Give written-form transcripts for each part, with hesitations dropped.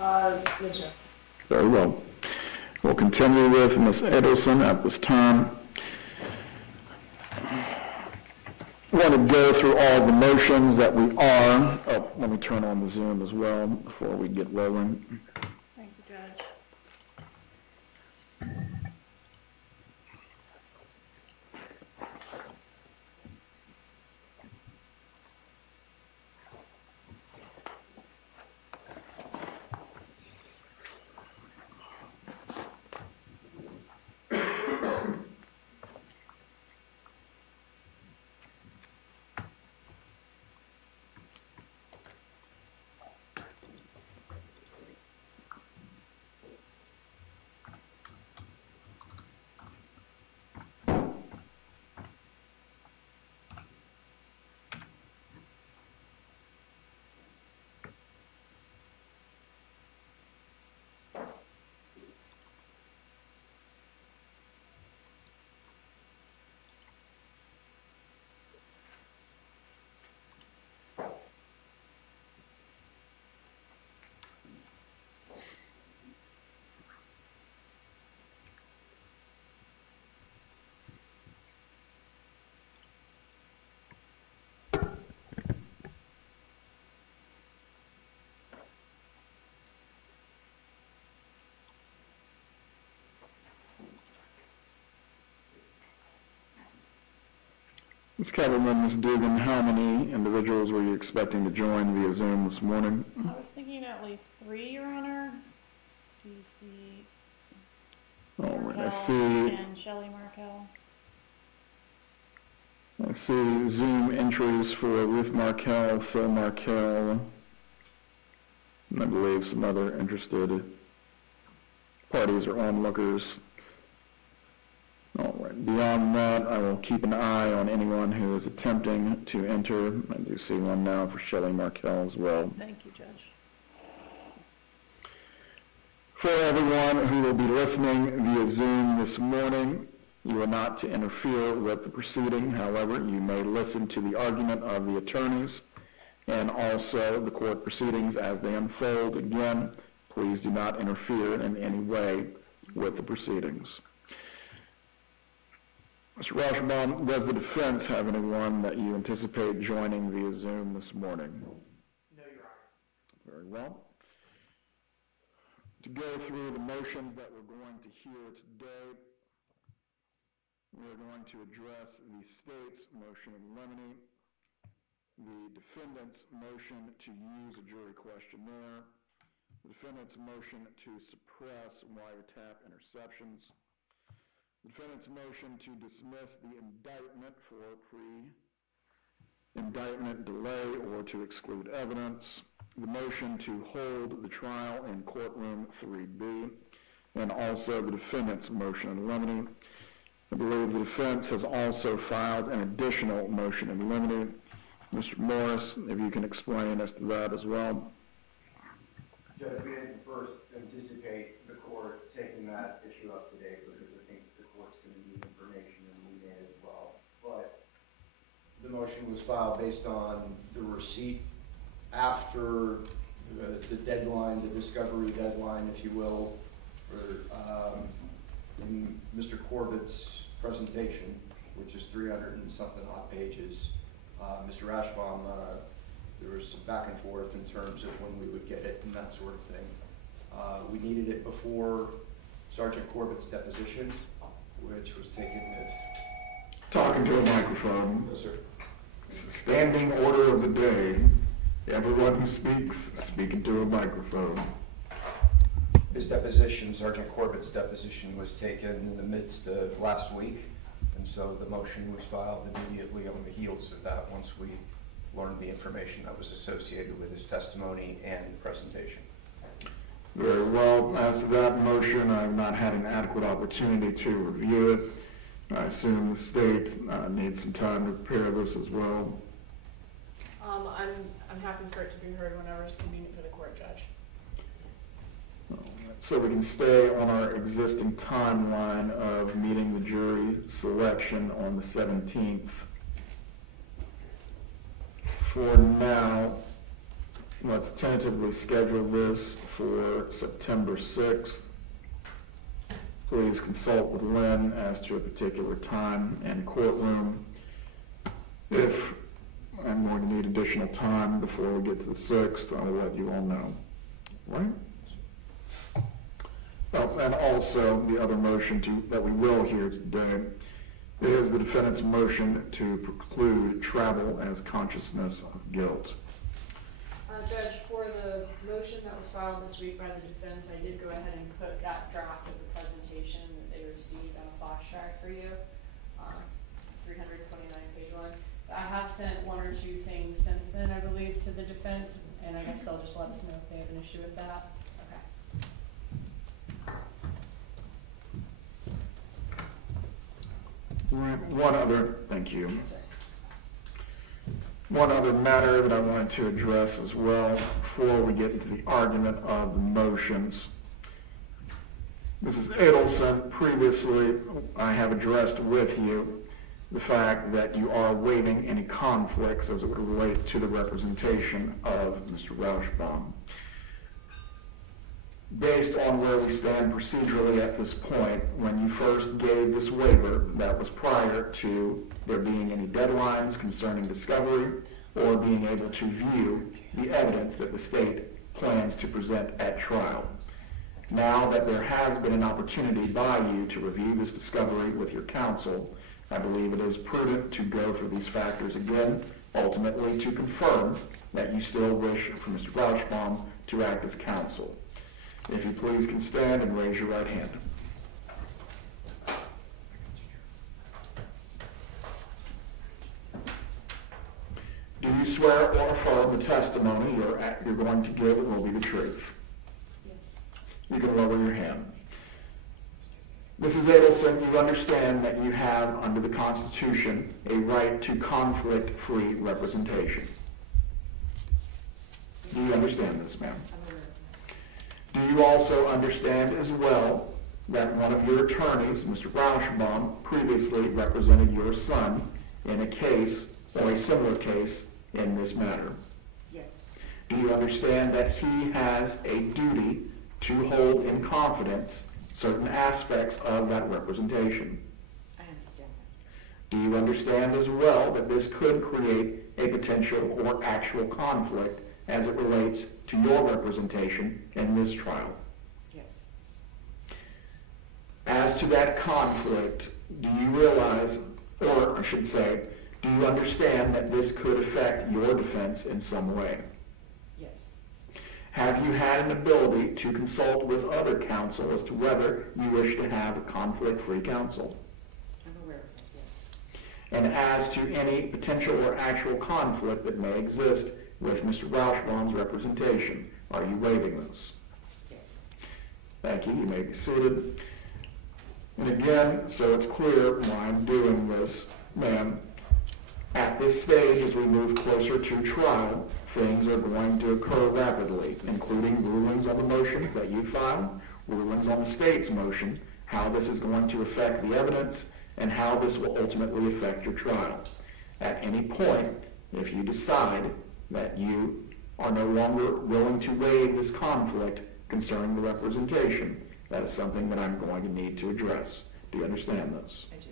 Yes, sir. Very well. We'll continue with Ms. Adelson at this time. I want to go through all the motions that we are. Oh, let me turn on the Zoom as well before we get rolling. Thank you, Judge. Ms. Cattleman, Ms. Dugan, how many individuals were you expecting to join via Zoom this morning? I was thinking at least 3, Your Honor. Do you see All right, Markel I see. and Shelley Markel? I see Zoom entries for Ruth Markel, Phil Markel, and I believe some other interested parties or onlookers. All right. Beyond that, I will keep an eye on anyone who is attempting to enter. I do see one now for Shelley Markel as well. Thank you, Judge. For everyone who will be listening via Zoom this morning, you are not to interfere with the proceeding. However, you may listen to the argument of the attorneys and also the court proceedings as they unfold. Again, please do not interfere in any way with the proceedings. Mr. Rauschenbaum, does the defense have anyone that you anticipate joining via Zoom this morning? No, Your Honor. Very well. To go through the motions that we're going to hear today, we're going to address the state's motion in limine, the defendant's motion to use a jury questionnaire, the defendant's motion to suppress wiretap interceptions, the defendant's motion to dismiss the indictment for pre-indictment delay or to exclude evidence, the motion to hold the trial in courtroom 3B, and also the defendant's motion in limine. I believe the defense has also filed an additional motion in limine. Mr. Morris, if you can explain as to that as well. Judge, we didn't first anticipate the court taking that issue up today because I think the court's going to need information and we may as well. But the motion was filed based on the receipt after the deadline, the discovery deadline, if you will, for in Mr. Corbett's presentation, which is 300 and something odd pages. Mr. Ashbaum, there was some back and forth in terms of when we would get it and that sort of thing. We needed it before Sergeant Corbett's deposition, which was taken if... Talking to a microphone. Yes, sir. Standing order of the day. Everyone who speaks, speaking to a microphone. His deposition, Sergeant Corbett's deposition, was taken in the midst of last week, and so the motion was filed immediately on the heels of that once we learned the information that was associated with his testimony and presentation. Very well. As to that motion, I've not had an adequate opportunity to review it. I assume the state needs some time to prepare this as well. I'm happy for it to be heard whenever it's convenient for the court, Judge. So we can stay on our existing timeline of meeting the jury selection on the 17th. For now, let's tentatively schedule this for September 6th. Please consult with Lynn as to a particular time and courtroom. If I'm going to need additional time before we get to the 6th, I will let you all know. Right? Oh, and also, the other motion that we will hear today is the defendant's motion to preclude travel as consciousness of guilt. Judge, for the motion that was filed this week by the defense, I did go ahead and put that draft of the presentation that they received on a flash drive for you, 329-page one. I have sent one or two things since then, I believe, to the defense, and I guess they'll just let us know if they have an issue with that. Okay. Right, thank you. One other matter that I wanted to address as well before we get into the argument of the motions. Mrs. Adelson, previously I have addressed with you the fact that you are waiving any conflicts as it would relate to the representation of Mr. Rauschbaum. Based on where we stand procedurally at this point, when you first gave this waiver, that was prior to there being any deadlines concerning discovery or being able to view the evidence that the state plans to present at trial. Now that there has been an opportunity by you to review this discovery with your counsel, I believe it is prudent to go through these factors again, ultimately to confirm that you still wish for Mr. Rauschbaum to act as counsel. If you please can stand and raise your right hand. Do you swear or affirm the testimony you're going to give will be the truth? Yes. You can lower your hand. Mrs. Adelson, you understand that you have, under the Constitution, a right to conflict-free representation. Do you understand this, ma'am? Do you also understand as well that one of your attorneys, Mr. Rauschbaum, previously represented your son in a case or a similar case in this matter? Yes. Do you understand that he has a duty to hold in confidence certain aspects of that representation? I understand that. Do you understand as well that this could create a potential or actual conflict as it relates to your representation in this trial? Yes. As to that conflict, do you realize, or I should say, do you understand that this could affect your defense in some way? Yes. Have you had an ability to consult with other counsel as to whether you wish to have a conflict-free counsel? I'm aware of that, yes. And as to any potential or actual conflict that may exist with Mr. Rauschbaum's representation, are you waiving this? Yes. Thank you. You may be seated. And again, so it's clear why I'm doing this, ma'am, at this stage as we move closer to trial, things are going to occur rapidly, including rulings on the motions that you filed, rulings on the state's motion, how this is going to affect the evidence, and how this will ultimately affect your trial. At any point, if you decide that you are no longer willing to waive this conflict concerning the representation, that is something that I'm going to need to address. Do you understand this? I do.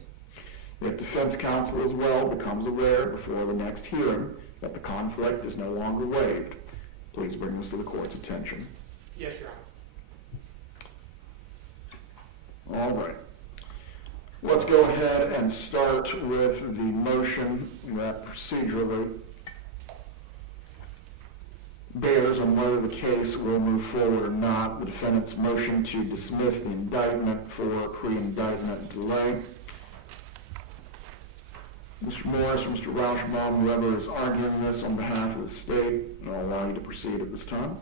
If defense counsel as well becomes aware before the next hearing that the conflict is no longer waived, please bring this to the court's attention. Yes, Your Honor. All right. Let's go ahead and start with the motion that procedurally bears on whether the case will move forward or not. The defendant's motion to dismiss the indictment for pre-indictment delay. Mr. Morris, Mr. Rauschbaum, whoever is arguing this on behalf of the state, I'll allow you to proceed at this time.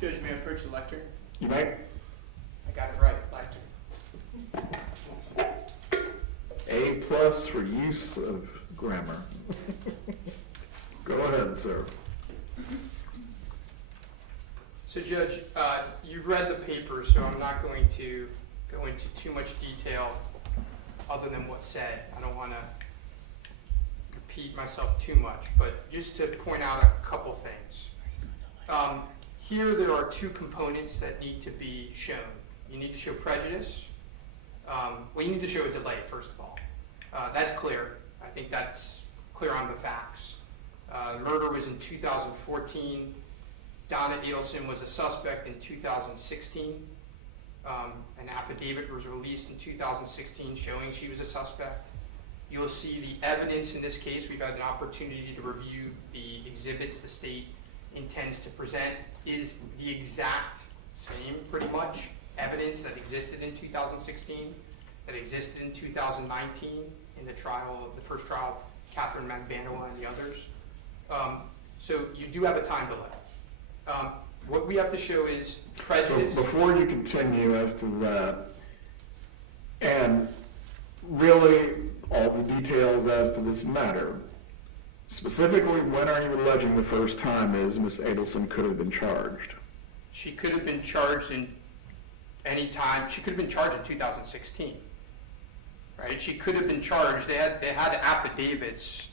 Judge, may I approach the lectern? You may. I got it right, lectern. A+ for use of grammar. Go ahead, sir. So, Judge, you've read the paper, so I'm not going to go into too much detail other than what's said. I don't want to repeat myself too much, but just to point out a couple things. Here there are two components that need to be shown. You need to show prejudice. Well, you need to show a delay, first of all. That's clear. I think that's clear on the facts. The murder was in 2014. Donna Adelson was a suspect in 2016. An affidavit was released in 2016 showing she was a suspect. You'll see the evidence in this case. We've had an opportunity to review the exhibits the state intends to present is the exact same, pretty much, evidence that existed in 2016, that existed in 2019 in the trial, the first trial of Catherine Magbanua and the others. So you do have a time delay. What we have to show is prejudice. So before you continue as to that, and really all the details as to this matter, specifically, when are you alleging the first time is Ms. Adelson could have been charged? She could have been charged in any time. She could have been charged in 2016, right? She could have been charged. They had affidavits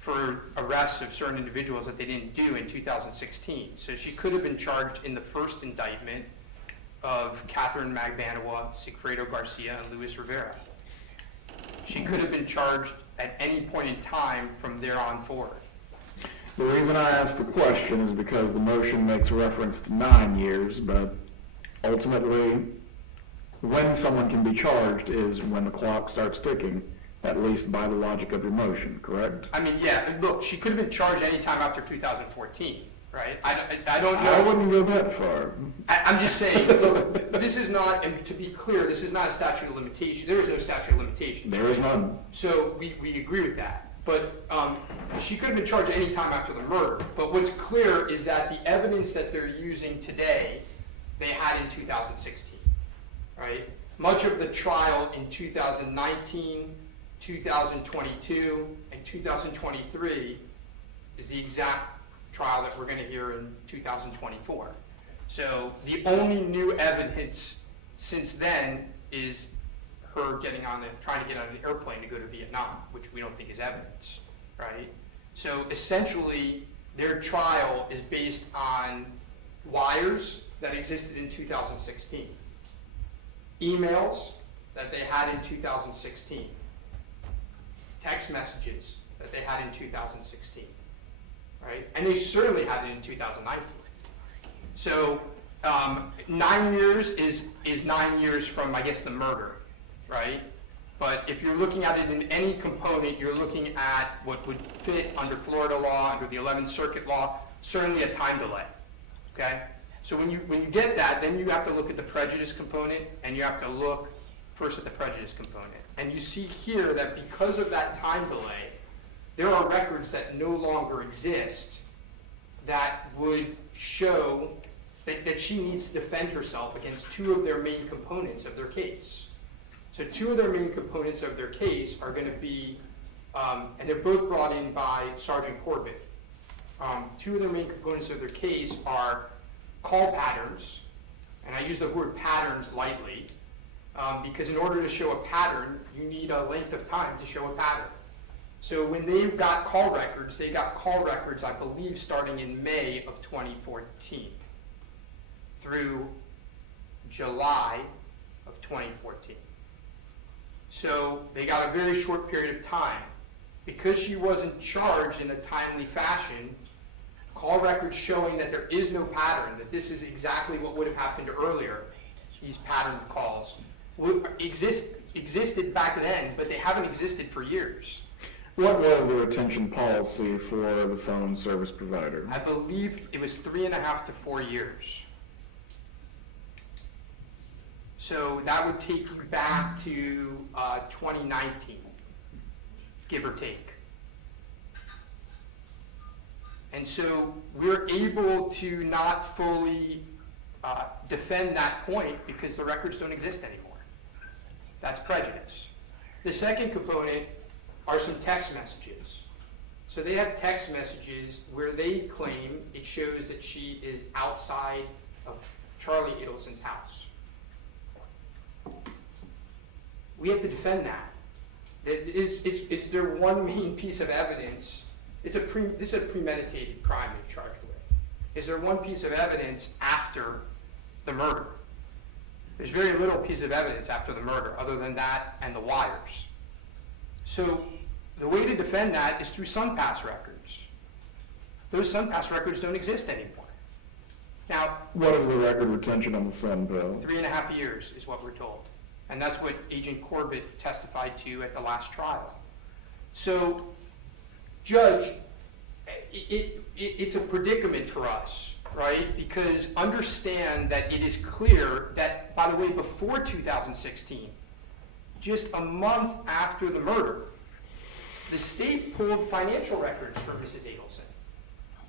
for arrests of certain individuals that they didn't do in 2016. So she could have been charged in the first indictment of Catherine Magbanua, Sigfredo Garcia, and Luis Rivera. She could have been charged at any point in time from there on forward. The reason I asked the question is because the motion makes reference to 9 years, but ultimately, when someone can be charged is when the clock starts ticking, at least by the logic of your motion, correct? I mean, yeah, look, she could have been charged any time after 2014, right? I don't know. I wouldn't go that far. I'm just saying, look, this is not, and to be clear, this is not a statute of limitation. There is no statute of limitation. There is none. So we agree with that. But she could have been charged any time after the murder. But what's clear is that the evidence that they're using today, they had in 2016, right? Much of the trial in 2019, 2022, and 2023 is the exact trial that we're going to hear in 2024. So the only new evidence since then is her trying to get on an airplane to go to Vietnam, which we don't think is evidence, right? So essentially, their trial is based on wires that existed in 2016, emails that they had in 2016, text messages that they had in 2016, right? And they certainly had it in 2019. So 9 years is 9 years from, I guess, the murder, right? But if you're looking at it in any component, you're looking at what would fit under Florida law, under the 11th Circuit law, certainly a time delay, okay? So when you get that, then you have to look at the prejudice component, and you have to look first at the prejudice component. And you see here that because of that time delay, there are records that no longer exist that would show that she needs to defend herself against two of their main components of their case. So two of their main components of their case are going to be, and they're both brought in by Sergeant Corbett. Two of their main components of their case are call patterns, and I use the word patterns lightly, because in order to show a pattern, you need a length of time to show a pattern. So when they got call records, I believe, starting in May of 2014 through July of 2014. So they got a very short period of time. Because she wasn't charged in a timely fashion, call records showing that there is no pattern, that this is exactly what would have happened earlier, these pattern of calls, existed back then, but they haven't existed for years. What was the retention policy for the phone service provider? I believe it was 3.5 to 4 years. So that would take you back to 2019, give or take. And so we're able to not fully defend that point because the records don't exist anymore. That's prejudice. The second component are some text messages. So they have text messages where they claim it shows that she is outside of Charlie Adelson's house. We have to defend that It's their one main piece of evidence. This is a premeditated crime they're charged with. Is there one piece of evidence after the murder? There's very little piece of evidence after the murder, other than that and the wires. So the way to defend that is through SunPass records. Those SunPass records don't exist anymore. Now, What is the record retention on the SunPass? 3.5 years is what we're told. And that's what Agent Corbett testified to at the last trial. So, Judge, it's a predicament for us, right? Because understand that it is clear that, by the way, before 2016, just a month after the murder, the state pulled financial records for Mrs. Adelson.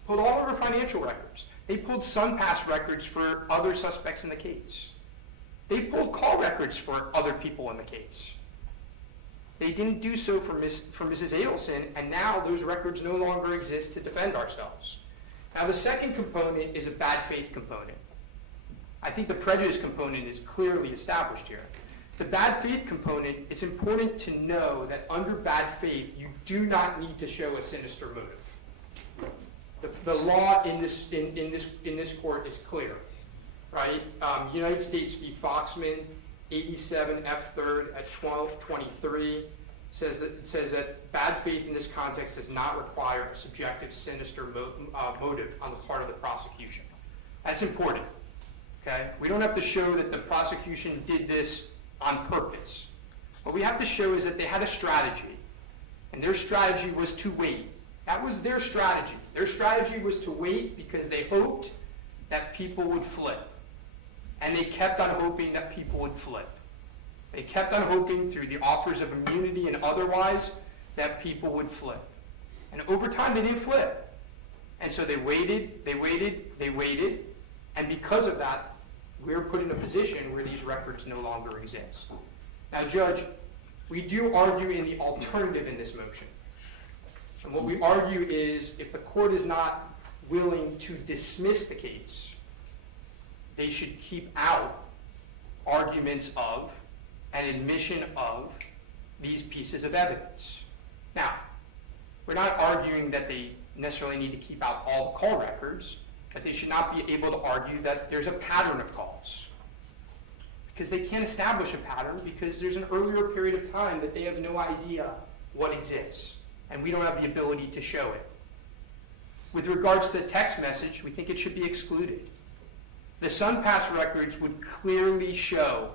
Pulled all of her financial records. They pulled SunPass records for other suspects in the case. They pulled call records for other people in the case. They didn't do so for Mrs. Adelson, and now those records no longer exist to defend ourselves. Now, the second component is a bad faith component. I think the prejudice component is clearly established here. The bad faith component, it's important to know that under bad faith, you do not need to show a sinister motive. The law in this court is clear, right? United States v. Foxman, 87 F. 3rd at 1223 says that bad faith in this context does not require a subjective sinister motive on the part of the prosecution. That's important. Okay? We don't have to show that the prosecution did this on purpose. What we have to show is that they had a strategy, and their strategy was to wait. That was their strategy. Their strategy was to wait because they hoped that people would flip. And they kept on hoping that people would flip. They kept on hoping through the offers of immunity and otherwise that people would flip. And over time they didn't flip. And so they waited, and because of that, we're put in a position where these records no longer exist. Now, Judge, we do argue in the alternative in this motion. And what we argue is if the court is not willing to dismiss the case, they should keep out arguments of and admission of these pieces of evidence. Now, we're not arguing that they necessarily need to keep out all the call records, but they should not be able to argue that there's a pattern of calls. Because they can't establish a pattern because there's an earlier period of time that they have no idea what exists, and we don't have the ability to show it. With regards to the text message, we think it should be excluded. The SunPass records would clearly show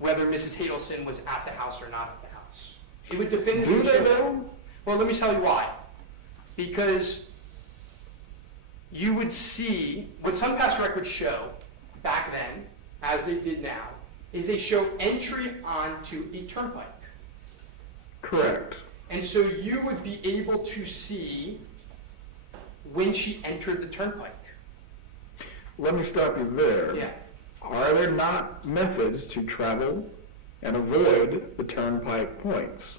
whether Mrs. Adelson was at the house or not at the house. It would definitively show that. Well, let me tell you why. Because you would see, what SunPass records show back then, as they did now, is they show entry onto a turnpike. Correct. And so you would be able to see when she entered the turnpike. Let me stop you there. Yeah. Are there not methods to travel and avoid the turnpike points?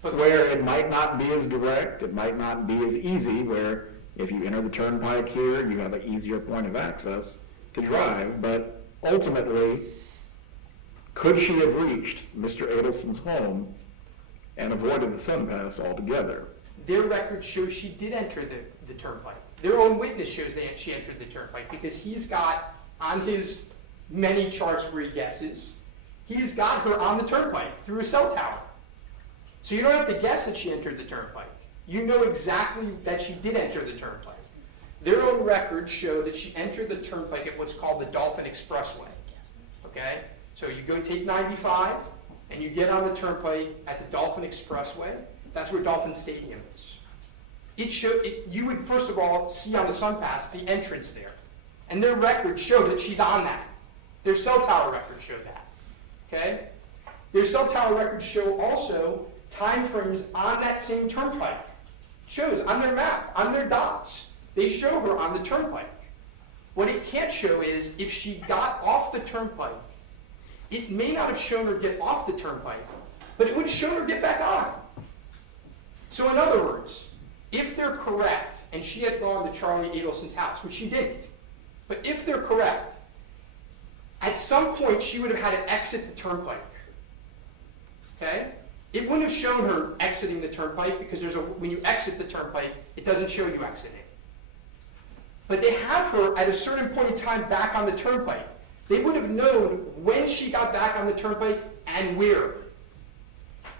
But Where it might not be as direct, it might not be as easy, where if you enter the turnpike here, you have an easier point of access to drive, but ultimately, could she have reached Mr. Adelson's home and avoided the SunPass altogether? their record shows she did enter the turnpike. Their own witness shows that she entered the turnpike because he's got, on his many charts where he guesses, he's got her on the turnpike through a cell tower. So you don't have to guess that she entered the turnpike. You know exactly that she did enter the turnpike. Their own records show that she entered the turnpike at what's called the Dolphin Expressway. Okay? So you go take 95, and you get on the turnpike at the Dolphin Expressway. That's where Dolphin Stadium is. You would, first of all, see on the SunPass the entrance there. And their records show that she's on that. Their cell tower records show that. Okay? Their cell tower records show also time frames on that same turnpike. Shows on their map, on their dots. They show her on the turnpike. What it can't show is if she got off the turnpike, it may not have shown her get off the turnpike, but it would have shown her get back on. So in other words, if they're correct, and she had gone to Charlie Adelson's house, which she didn't, but if they're correct, at some point she would have had to exit the turnpike. Okay? It wouldn't have shown her exiting the turnpike because when you exit the turnpike, it doesn't show you exiting. But they have her at a certain point in time back on the turnpike. They would have known when she got back on the turnpike and where.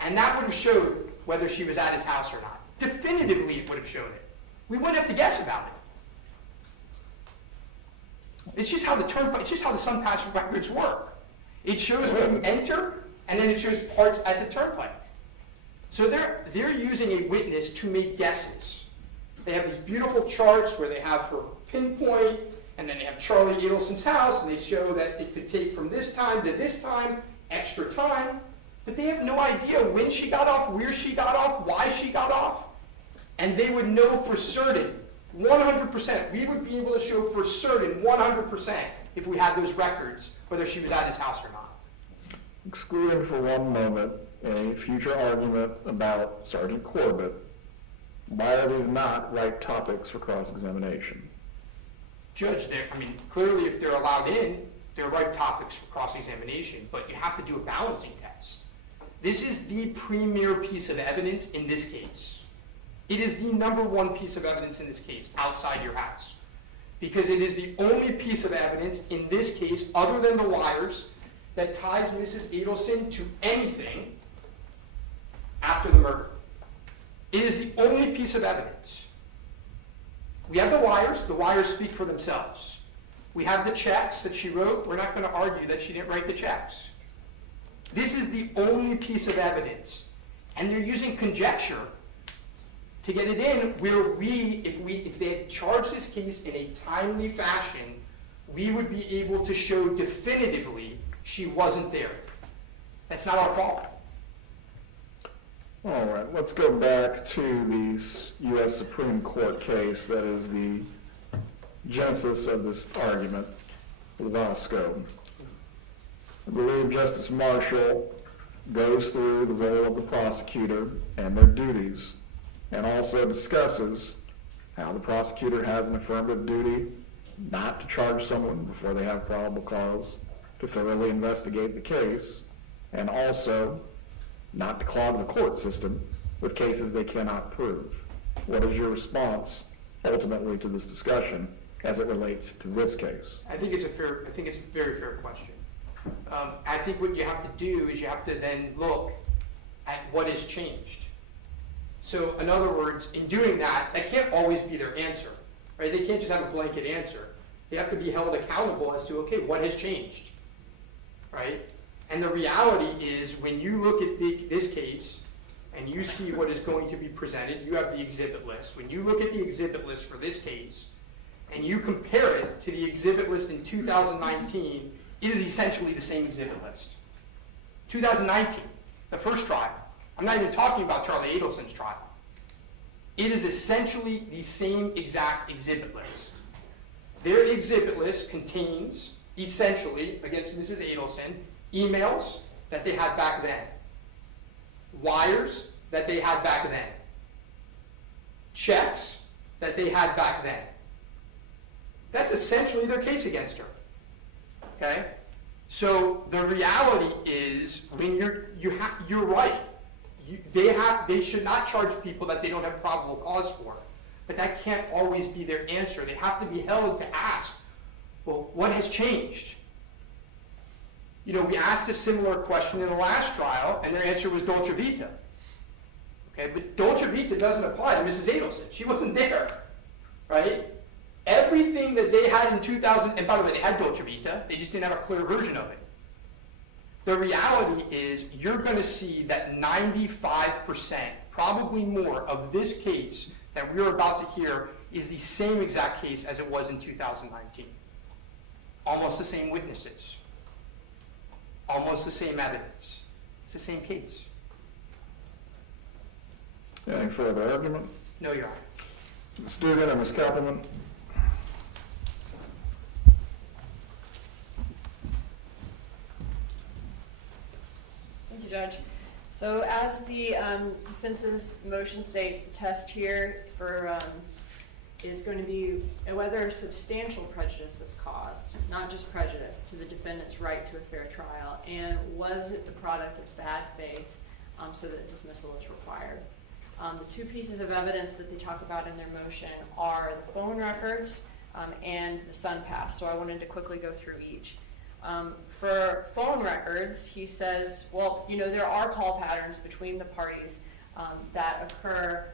And that would have showed whether she was at his house or not. Definitively, it would have shown it. We wouldn't have to guess about it. It's just how the SunPass records work. It shows when you enter, and then it shows parts at the turnpike. So they're using a witness to make guesses. They have these beautiful charts where they have her pinpoint, and then they have Charlie Adelson's house, and they show that it could take from this time to this time, extra time, but they have no idea when she got off, where she got off, why she got off, and they would know for certain, 100%, we would be able to show for certain, 100%, if we had those records, whether she was at his house or not. Excluding for one moment a future argument about Sergeant Corbett, why are these not right topics for cross-examination? Judge, clearly if they're allowed in, they're right topics for cross-examination, but you have to do a balancing test. This is the premier piece of evidence in this case. It is the number one piece of evidence in this case, outside your house. Because it is the only piece of evidence in this case, other than the wires, that ties Mrs. Adelson to anything after the murder. It is the only piece of evidence. We have the wires speak for themselves. We have the checks that she wrote. We're not going to argue that she didn't write the checks. This is the only piece of evidence. And they're using conjecture to get it in where if they had charged this case in a timely fashion, we would be able to show definitively she wasn't there. That's not our fault. All right, let's go back to the U.S. Supreme Court case that is the genesis of this argument, Vasco. I believe Justice Marshall goes through the role of the prosecutor and their duties, and also discusses how the prosecutor has an affirmative duty not to charge someone before they have probable cause, to thoroughly investigate the case, and also not to clog the court system with cases they cannot prove. What is your response ultimately to this discussion as it relates to this case? I think it's a very fair question. I think what you have to do is you have to then look at what has changed. So in other words, in doing that, that can't always be their answer, right? They can't just have a blanket answer. They have to be held accountable as to, okay, what has changed, right? And the reality is when you look at this case and you see what is going to be presented, you have the exhibit list. When you look at the exhibit list for this case and you compare it to the exhibit list in 2019, it is essentially the same exhibit list. 2019, the first trial. I'm not even talking about Charlie Adelson's trial. It is essentially the same exact exhibit list. Their exhibit list contains, essentially, against Mrs. Adelson, emails that they had back then, wires that they had back then, checks that they had back then. That's essentially their case against her. Okay? So the reality is, when you're right. They should not charge people that they don't have probable cause for. But that can't always be their answer. They have to be held to ask, well, what has changed? You know, we asked a similar question in the last trial, and their answer was dolce vita. Okay, but dolce vita doesn't apply to Mrs. Adelson. She wasn't there, right? Everything that they had in 2000, and by the way, they had dolce vita, they just didn't have a clear version of it. The reality is you're going to see that 95%, probably more, of this case that we're about to hear is the same exact case as it was in 2019. Almost the same witnesses. Almost the same evidence. It's the same case. Any further argument? No, Your Honor. Ms. Dugan and Ms. Kappelman. Thank you, Judge. So as the defense's motion states, the test here for is going to be whether substantial prejudice is caused, not just prejudice, to the defendant's right to a fair trial, and was it the product of bad faith so that dismissal is required. The two pieces of evidence that they talk about in their motion are the phone records and the SunPass. So I wanted to quickly go through each. For phone records, he says, well, there are call patterns between the parties that occur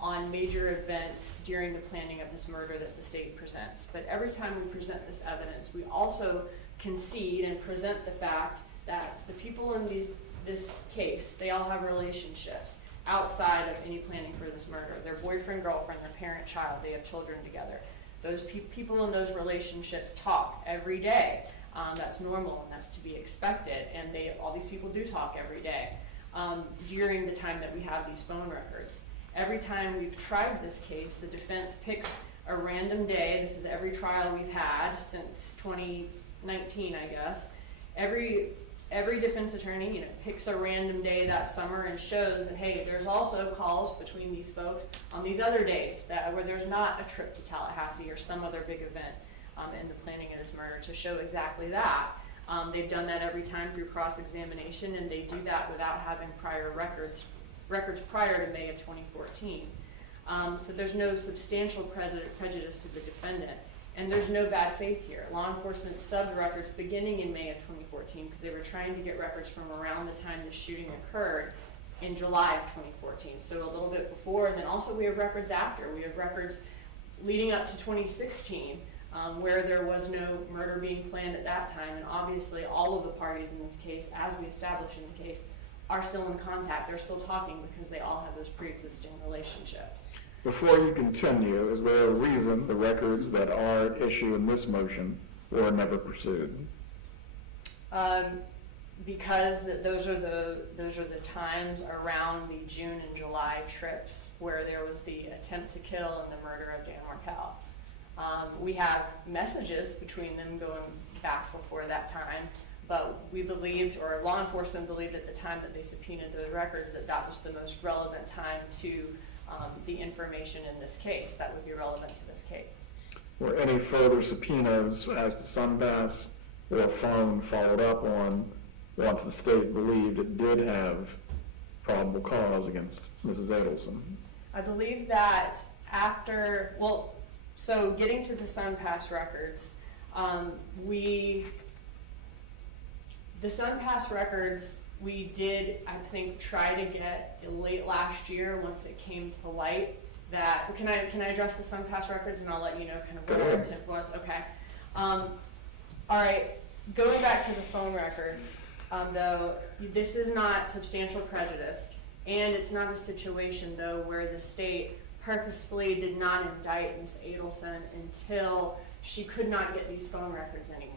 on major events during the planning of this murder that the state presents. But every time we present this evidence, we also concede and present the fact that the people in this case, they all have relationships outside of any planning for this murder. Their boyfriend, girlfriend, their parent, child, they have children together. Those people in those relationships talk every day. That's normal and that's to be expected. And all these people do talk every day during the time that we have these phone records. Every time we've tried this case, the defense picks a random day. This is every trial we've had since 2019, I guess. Every defense attorney, picks a random day that summer and shows that, hey, there's also calls between these folks on these other days where there's not a trip to Tallahassee or some other big event in the planning of this murder to show exactly that. They've done that every time through cross-examination, and they do that without having prior records prior to May of 2014. So there's no substantial prejudice to the defendant. And there's no bad faith here. Law enforcement subbed records beginning in May of 2014 because they were trying to get records from around the time the shooting occurred in July of 2014. So a little bit before, and then also we have records after. We have records leading up to 2016 where there was no murder being planned at that time. And obviously all of the parties in this case, as we establish in the case, are still in contact. They're still talking because they all have those pre-existing relationships. Before you continue, is there a reason the records that are at issue in this motion were never pursued? Because those are the times around the June and July trips where there was the attempt to kill and the murder of Dan Markel. We have messages between them going back before that time, but we believed, or law enforcement believed at the time that they subpoenaed those records, that was the most relevant time to the information in this case that would be relevant to this case. Were any further subpoenas as to SunPass or phone followed up on once the state believed it did have probable cause against Mrs. Adelson? I believe that after, so getting to the SunPass records, the SunPass records we did, I think, try to get late last year once it came to light that, can I address the SunPass records and I'll let you know kind of what our intent was? Okay. All right, going back to the phone records, though, this is not substantial prejudice, and it's not a situation, though, where the state purposefully did not indict Ms. Adelson until she could not get these phone records anymore.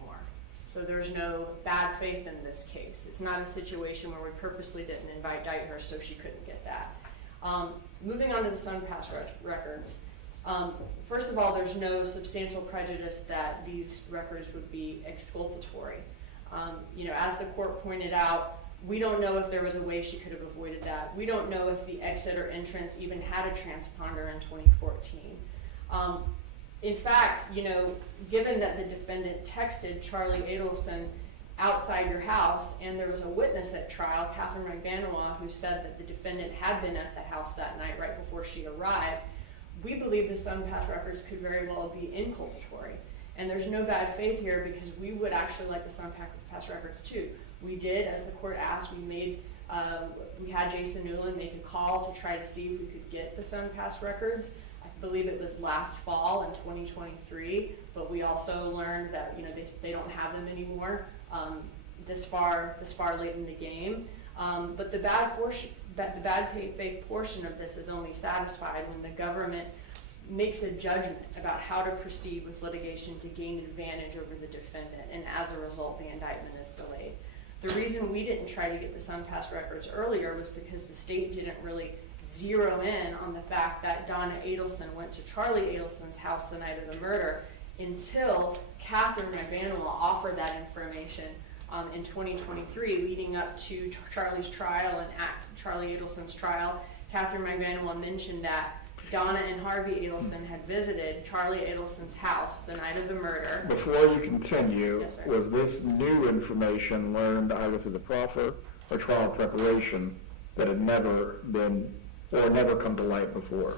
So there's no bad faith in this case. It's not a situation where we purposely didn't indict her so she couldn't get that. Moving on to the SunPass records. First of all, there's no substantial prejudice that these records would be exculpatory. As the court pointed out, we don't know if there was a way she could have avoided that. We don't know if the exit or entrance even had a transponder in 2014. In fact, given that the defendant texted Charlie Adelson outside your house, and there was a witness at trial, Catherine McVanois, who said that the defendant had been at the house that night right before she arrived, we believe the SunPass records could very well be inculpatory. And there's no bad faith here because we would actually like the SunPass records too. We did, as the court asked, we had Jason Newland make a call to try to see if we could get the SunPass records. I believe it was last fall in 2023, but we also learned that they don't have them anymore this far late in the game. But the bad faith portion of this is only satisfied when the government makes a judgment about how to proceed with litigation to gain advantage over the defendant, and as a result, the indictment is delayed. The reason we didn't try to get the SunPass records earlier was because the state didn't really zero in on the fact that Donna Adelson went to Charlie Adelson's house the night of the murder until Catherine McVanois offered that information in 2023 leading up to Charlie's trial and at Charlie Adelson's trial. Catherine McVanois mentioned that Donna and Harvey Adelson had visited Charlie Adelson's house the night of the murder. Before you continue, Yes, sir. Was this new information learned either through the proffer or trial preparation that had never been, or never come to light before?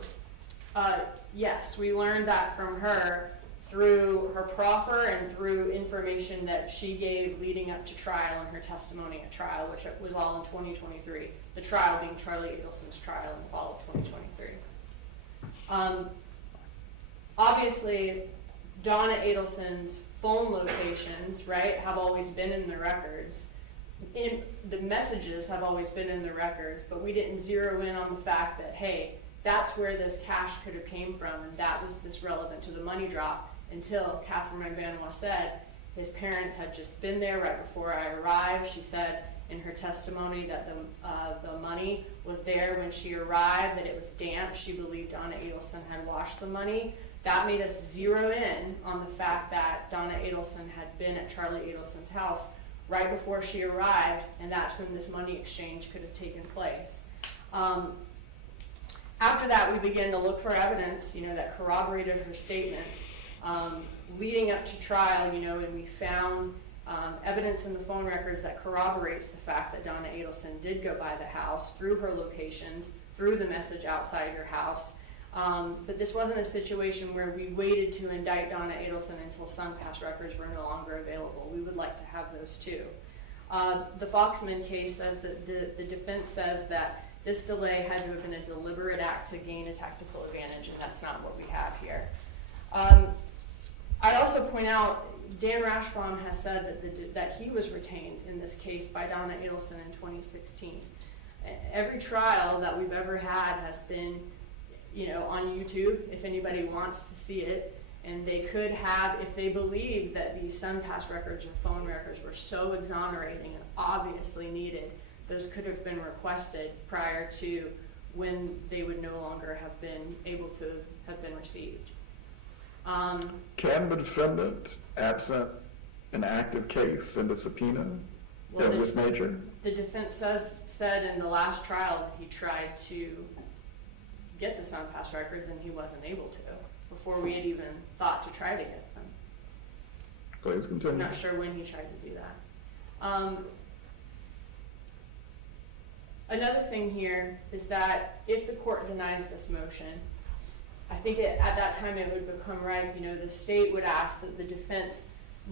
Yes, we learned that from her through her proffer and through information that she gave leading up to trial and her testimony at trial, which was all in 2023. The trial being Charlie Adelson's trial in fall of 2023. Obviously, Donna Adelson's phone locations, right, have always been in the records. The messages have always been in the records, but we didn't zero in on the fact that, hey, that's where this cash could have came from, and that was this relevant to the money drop, until Catherine McBanois said his parents had just been there right before I arrived. She said in her testimony that the money was there when she arrived, that it was damp. She believed Donna Adelson had washed the money. That made us zero in on the fact that Donna Adelson had been at Charlie Adelson's house right before she arrived, and that's when this money exchange could have taken place. After that, we began to look for evidence, that corroborated her statements. Leading up to trial, and we found evidence in the phone records that corroborates the fact that Donna Adelson did go by the house through her locations, through the message outside her house. But this wasn't a situation where we waited to indict Donna Adelson until SunPass records were no longer available. We would like to have those too. The Foxman case says that the defense says that this delay had to have been a deliberate act to gain a tactical advantage, and that's not what we have here. I'd also point out, Dan Rashbaum has said that he was retained in this case by Donna Adelson in 2016. Every trial that we've ever had has been, on YouTube, if anybody wants to see it, and they could have, if they believe that these SunPass records or phone records were so exonerating and obviously needed, those could have been requested prior to when they would no longer have been able to have been received. Can the defendant, absent an active case, send a subpoena of this nature? The defense said in the last trial that he tried to get the SunPass records and he wasn't able to before we had even thought to try to get them. Please continue. I'm not sure when he tried to do that. Another thing here is that if the court denies this motion, I think at that time it would become right, the state would ask that the defense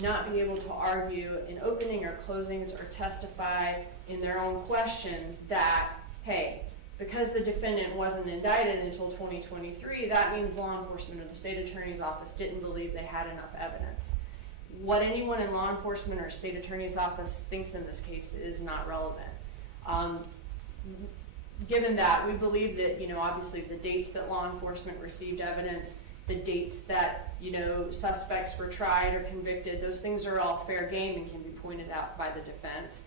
not be able to argue in opening or closings or testify in their own questions that, hey, because the defendant wasn't indicted until 2023, that means law enforcement or the state attorney's office didn't believe they had enough evidence. What anyone in law enforcement or state attorney's office thinks in this case is not relevant. Given that, we believe that, obviously the dates that law enforcement received evidence, the dates that, suspects were tried or convicted, those things are all fair game and can be pointed out by the defense,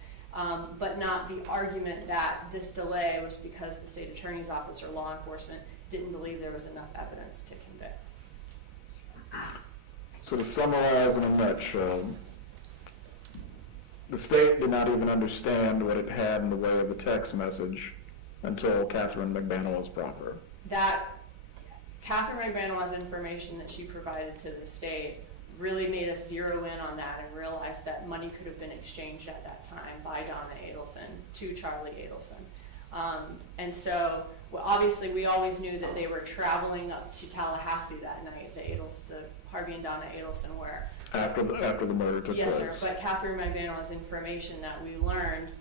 but not the argument that this delay was because the state attorney's office or law enforcement didn't believe there was enough evidence to convict. So to summarize in a nutshell, the state did not even understand what it had in the way of a text message until Catherine McBanois' proffer. That Catherine McBanois' information that she provided to the state really made us zero in on that and realize that money could have been exchanged at that time by Donna Adelson to Charlie Adelson. And so, obviously we always knew that they were traveling up to Tallahassee that night, the Harvey and Donna Adelson were. After the murder took place? Yes, sir, but Catherine McBanois' information that we learned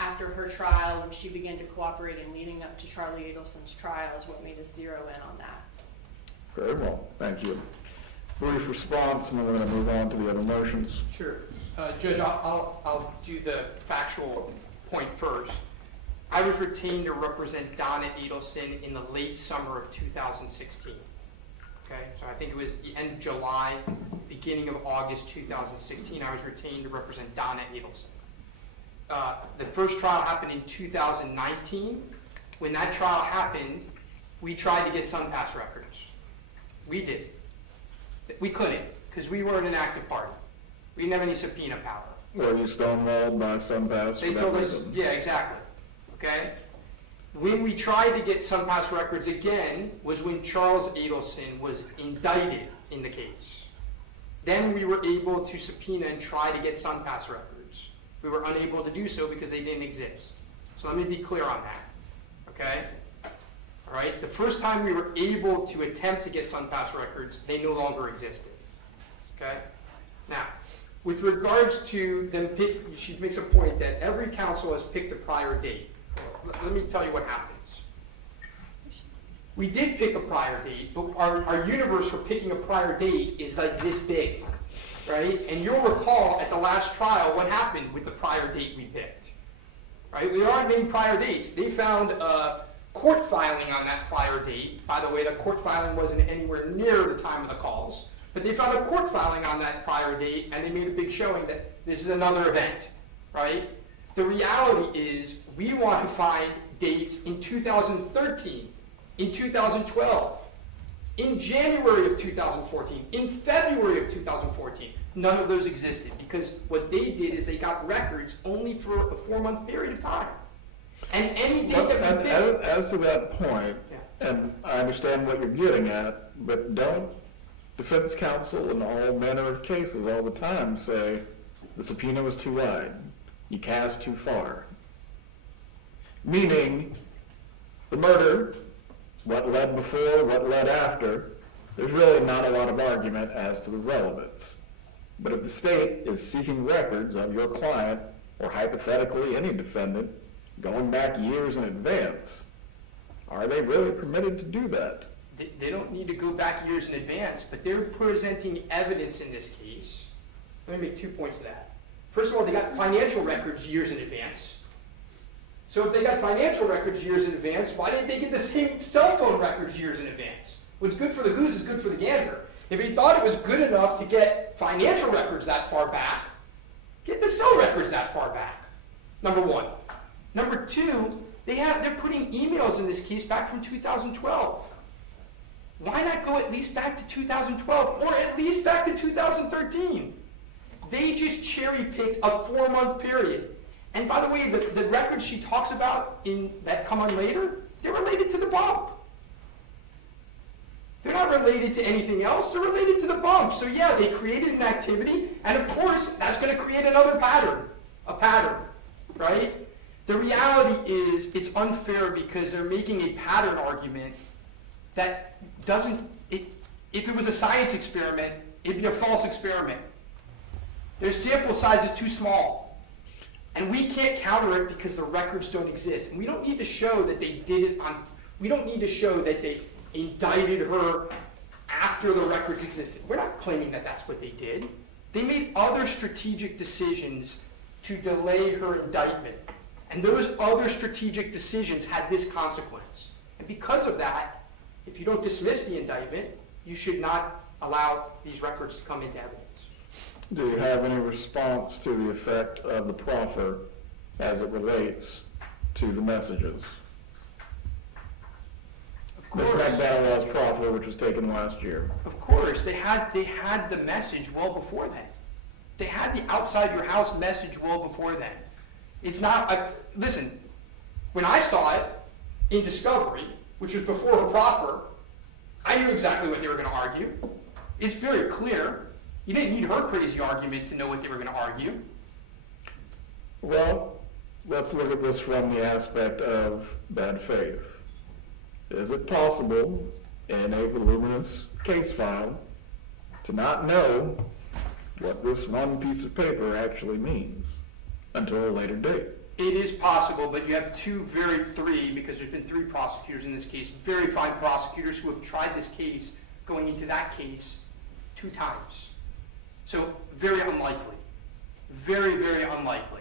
after her trial, when she began to cooperate in leading up to Charlie Adelson's trial, is what made us zero in on that. Very well, thank you. Brief response, and then we're going to move on to the other motions. Sure. Judge, I'll do the factual point first. I was retained to represent Donna Adelson in the late summer of 2016. Okay, so I think it was the end of July, beginning of August 2016, I was retained to represent Donna Adelson. The first trial happened in 2019. When that trial happened, we tried to get SunPass records. We did. We couldn't, because we weren't an active party. We didn't have any subpoena power. Were you stonewalled by SunPass? They told us, yeah, exactly. Okay? When we tried to get SunPass records again was when Charles Adelson was indicted in the case. Then we were able to subpoena and try to get SunPass records. We were unable to do so because they didn't exist. So let me be clear on that, okay? All right, the first time we were able to attempt to get SunPass records, they no longer existed, okay? Now, with regards to them she makes a point that every council has picked a prior date. Let me tell you what happens. We did pick a prior date, but our universe for picking a prior date is like this big, right? And you'll recall at the last trial what happened with the prior date we picked, right? We aren't many prior dates. They found court filing on that prior date. By the way, the court filing wasn't anywhere near the time of the calls, but they found a court filing on that prior date, and they made a big showing that this is another event, right? The reality is we want to find dates in 2013, in 2012, in January of 2014, in February of 2014. None of those existed because what they did is they got records only for a 4-month period of time. And any date that we picked... As to that point, Yeah. and I understand what you're getting at, but don't defense counsel in all manner of cases all the time say the subpoena was too wide, you cast too far? Meaning, the murder, what led before, what led after, there's really not a lot of argument as to the relevance. But if the state is seeking records of your client, or hypothetically any defendant, going back years in advance, are they really permitted to do that? They don't need to go back years in advance, but they're presenting evidence in this case. Let me make 2 points to that. First of all, they got financial records years in advance. So if they got financial records years in advance, why didn't they get the same cell phone records years in advance? What's good for the goose is good for the gander. If he thought it was good enough to get financial records that far back, get the cell records that far back, number one. Number two, they're putting emails in this case back from 2012. Why not go at least back to 2012 or at least back to 2013? They just cherry-picked a 4-month period. And by the way, the records she talks about that come on later, they're related to the bump. They're not related to anything else, they're related to the bump. So yeah, they created an activity, and of course, that's going to create another pattern, right? The reality is, it's unfair because they're making a pattern argument that doesn't, if it was a science experiment, it'd be a false experiment. Their sample size is too small. And we can't counter it because the records don't exist. And we don't need to show that they did it we don't need to show that they indicted her after the records existed. We're not claiming that that's what they did. They made other strategic decisions to delay her indictment. And those other strategic decisions had this consequence. And because of that, if you don't dismiss the indictment, you should not allow these records to come into evidence. Do you have any response to the effect of the proffer as it relates to the messages? Ms. McDowell's proffer, which was taken last year. Of course, they had the message well before then. They had the outside your house message well before then. It's not, listen, when I saw it in discovery, which was before her proffer, I knew exactly what they were going to argue. It's very clear. You didn't need her crazy argument to know what they were going to argue. Well, let's look at this from the aspect of bad faith. Is it possible in a voluminous case file to not know what this one piece of paper actually means until a later date? It is possible, but you have three, because there's been 3 prosecutors in this case, very fine prosecutors who have tried this case going into that case 2 times. So very unlikely. Very, very unlikely.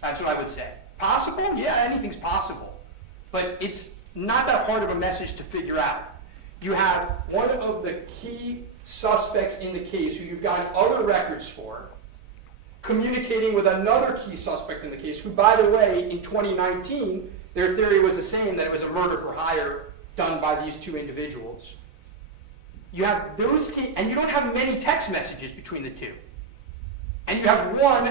That's what I would say. Possible? Yeah, anything's possible. But it's not that hard of a message to figure out. You have one of the key suspects in the case who you've gotten other records for, communicating with another key suspect in the case, who, by the way, in 2019, their theory was the same, that it was a murder for hire done by these 2 individuals. You have those key, and you don't have many text messages between the 2. And you have one,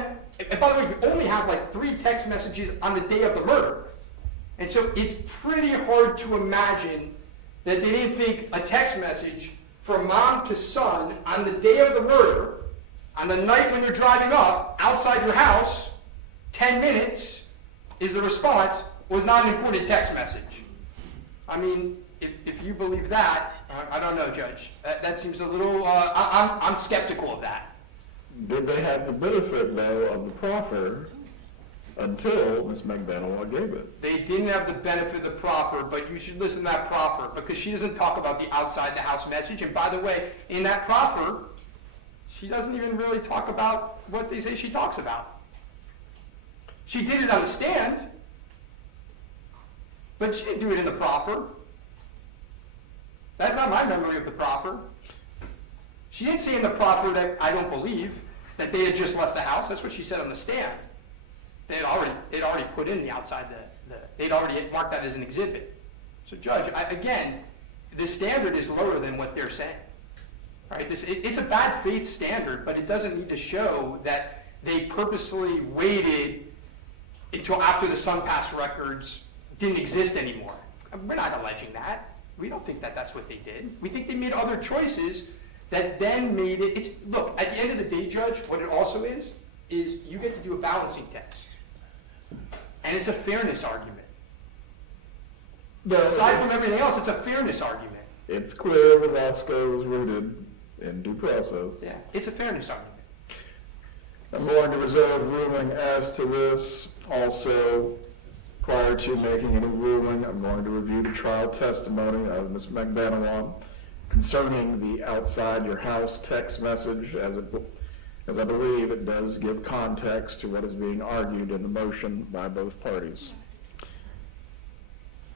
and by the way, you only have like 3 text messages on the day of the murder. And so it's pretty hard to imagine that they didn't think a text message from mom to son on the day of the murder, on the night when you're driving up outside your house, 10 minutes is the response, was not an important text message. I mean, if you believe that, I don't know, Judge. That seems a little, I'm skeptical of that. Did they have the benefit, though, of the proffer until Ms. McBanawa gave it? They didn't have the benefit of the proffer, but you should listen to that proffer because she doesn't talk about the outside the house message. And by the way, in that proffer, she doesn't even really talk about what they say she talks about. She did it on the stand, but she didn't do it in the proffer. That's not my memory of the proffer. She didn't say in the proffer that I don't believe that they had just left the house. That's what she said on the stand. They'd already put in the outside, they'd already marked that as an exhibit. So Judge, again, the standard is lower than what they're saying. Right? It's a bad faith standard, but it doesn't need to show that they purposely waited until after the SunPass records didn't exist anymore. We're not alleging that. We don't think that that's what they did. We think they made other choices that then made it, look, at the end of the day, Judge, what it also is you get to do a balancing test. And it's a fairness argument. No, aside from everything else, it's a fairness argument. It's clear Velasco is rooted in due process. Yeah, it's a fairness argument. I'm going to reserve ruling as to this. Also, prior to making any ruling, I'm going to review the trial testimony of Ms. McBanawan concerning the outside your house text message, as I believe it does give context to what is being argued in the motion by both parties.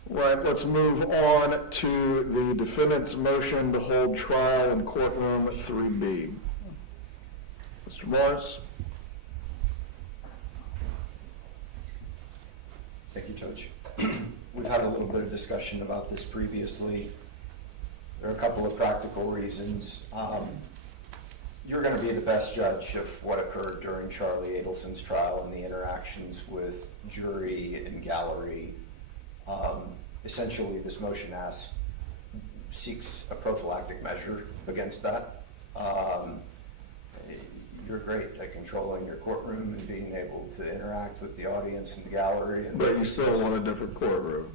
Right, let's move on to the defendant's motion to hold trial in courtroom 3B. Mr. Morris? Thank you, Judge. We've had a little bit of discussion about this previously. There are a couple of practical reasons. You're going to be the best judge of what occurred during Charlie Adelson's trial and the interactions with jury and gallery. Essentially, this motion seeks a prophylactic measure against that. You're great at controlling your courtroom and being able to interact with the audience and the gallery. And But you still want a different courtroom.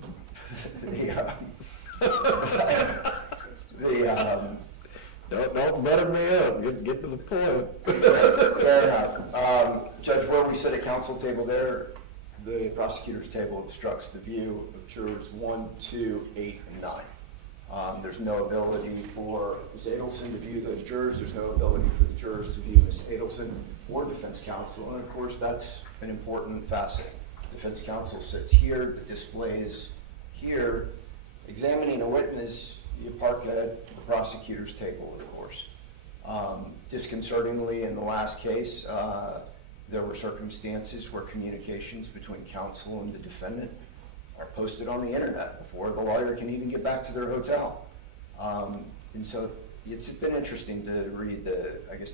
Don't butter me up. Get to the point. Fair enough. Judge, where we sit at counsel table there, the prosecutor's table obstructs the view of jurors 1, 2, 8, and 9. There's no ability for Ms. Adelson to view those jurors. There's no ability for the jurors to view Ms. Adelson or defense counsel. And of course, that's an important facet. Defense counsel sits here, the display is here. Examining a witness, you park at the prosecutor's table, of course. Disconcertingly, in the last case, there were circumstances where communications between counsel and the defendant are posted on the internet before the lawyer can even get back to their hotel. And so it's been interesting to read the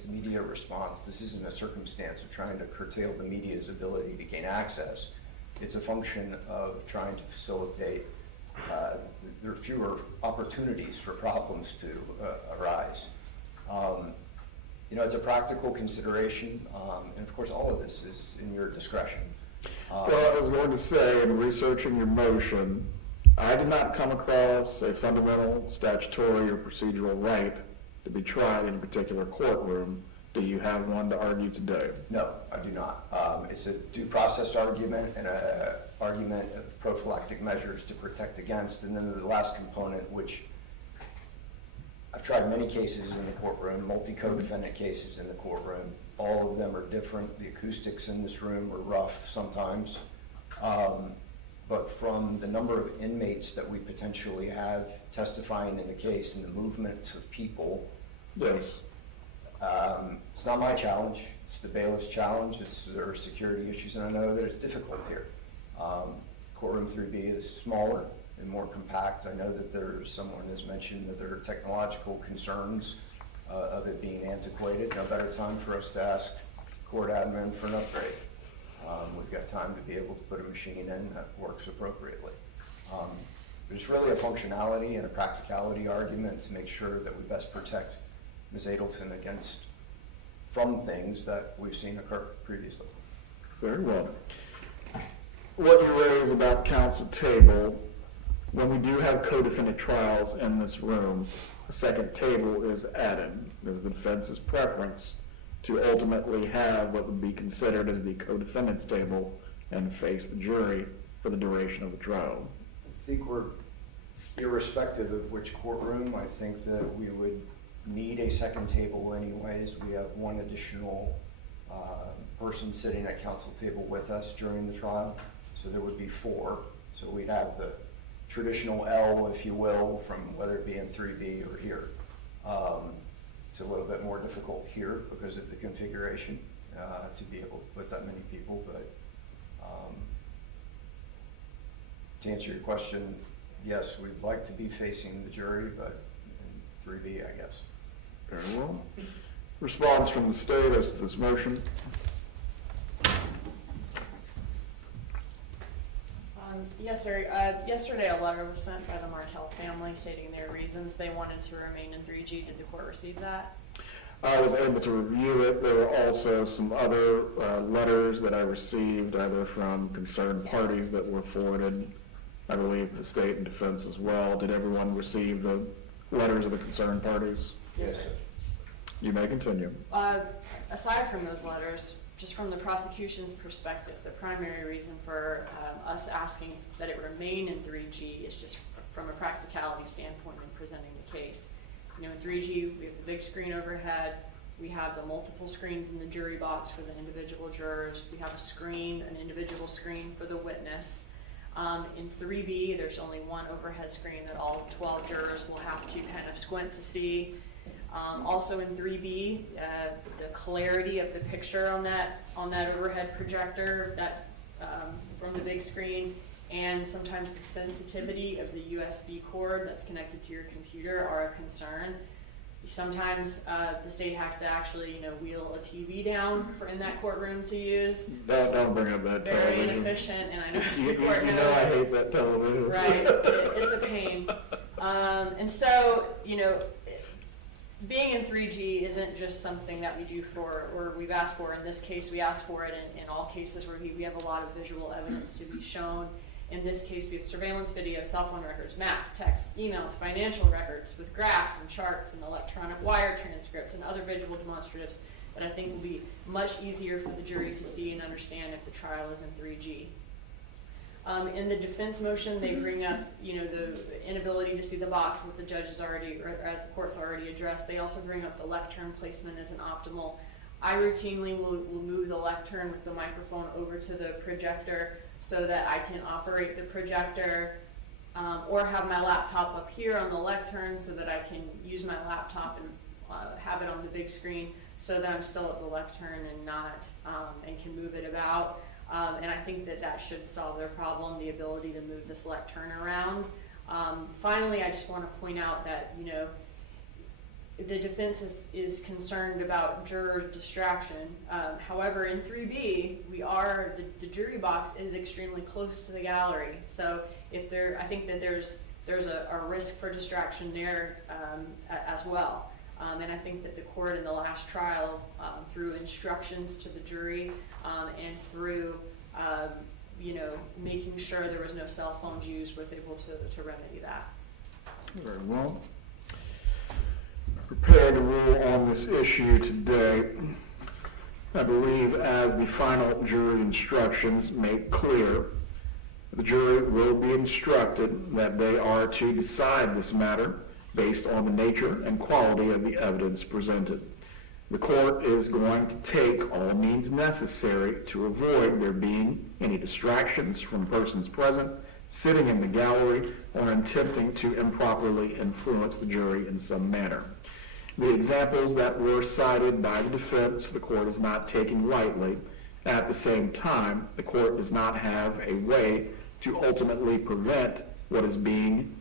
media response. This isn't a circumstance of trying to curtail the media's ability to gain access. It's a function of trying to facilitate there are fewer opportunities for problems to arise. It's a practical consideration, and of course all of this is in your discretion. Well, I was going to say, in researching your motion, I did not come across a fundamental statutory or procedural right to be tried in a particular courtroom. Do you have one to argue today? No, I do not. It's a due process argument and an argument of prophylactic measures to protect against. And then the last component, which I've tried many cases in the courtroom, multi-co-defendant cases in the courtroom. All of them are different. The acoustics in this room are rough sometimes. But from the number of inmates that we potentially have testifying in the case and the movements of people, Yes. It's not my challenge, it's the bailiff's challenge, there are security issues, and I know that it's difficult here. Courtroom 3B is smaller and more compact. I know that someone has mentioned that there are technological concerns of it being antiquated. No better time for us to ask court admin for an upgrade. We've got time to be able to put a machine in that works appropriately. There's really a functionality and a practicality argument to make sure that we best protect Ms. Adelson from things that we've seen occur previously. Very well. what you raise about counsel table, when we do have co-defendant trials in this room, a second table is added. It is the defense's preference to ultimately have what would be considered as the co-defendant's table and face the jury for the duration of the trial. I think we're, irrespective of which courtroom, I think that we would need a second table anyways. We have one additional person sitting at counsel table with us during the trial, so there would be 4. So we'd have the traditional L, if you will, from whether it be in 3B or here. It's a little bit more difficult here because of the configuration to be able to put that many people, but to answer your question, yes, we'd like to be facing the jury, but in 3B, I guess. Very well. Response from the state as to this motion. Yes, sir. Yesterday a letter was sent by the Markel family stating their reasons they wanted to remain in 3G. Did the court receive that? I was able to review it. There were also some other letters that I received, either from concerned parties that were forwarded, I believe the state and defense as well. Did everyone receive the letters of the concerned parties? Yes, sir. You may continue. Aside from those letters, just from the prosecution's perspective, the primary reason for us asking that it remain in 3G is just from a practicality standpoint in presenting the case. You know, in 3G, we have the big screen overhead. We have the multiple screens in the jury box for the individual jurors. We have a screen, an individual screen for the witness. In 3B, there's only one overhead screen that all 12 jurors will have to kind of squint to see. Also in 3B, the clarity of the picture on that overhead projector that from the big screen, and sometimes the sensitivity of the USB cord that's connected to your computer are a concern. Sometimes the state has to actually, wheel a TV down in that courtroom to use. Don't bring up that Very television. inefficient, and I know it's You the court know knows. I hate that television. Right, it's a pain. And so, being in 3G isn't just something that we do for, or we've asked for. In this case, we asked for it in all cases where we have a lot of visual evidence to be shown. In this case, we have surveillance video, cell phone records, maps, texts, emails, financial records with graphs and charts and electronic wire transcripts and other visual demonstratives that I think will be much easier for the jury to see and understand if the trial is in 3G. In the defense motion, they bring up, the inability to see the box that the judge has already, or as the court's already addressed. They also bring up the lectern placement as an optimal. I routinely will move the lectern with the microphone over to the projector so that I can operate the projector, or have my laptop up here on the lectern so that I can use my laptop and have it on the big screen so that I'm still at the lectern and not, and can move it about. And I think that should solve their problem, the ability to move this lectern around. Finally, I just want to point out that, the defense is concerned about juror distraction. However, in 3B, the jury box is extremely close to the gallery. So I think that there's a risk for distraction there as well. And I think that the court in the last trial, through instructions to the jury and through making sure there was no cell phones used, was able to remedy that. Very well. Prepared to rule on this issue today. I believe as the final jury instructions make clear, the jury will be instructed that they are to decide this matter based on the nature and quality of the evidence presented. The court is going to take all means necessary to avoid there being any distractions from persons present, sitting in the gallery, or attempting to improperly influence the jury in some manner. The examples that were cited by the defense, the court is not taking lightly. At the same time, the court does not have a way to ultimately prevent what is being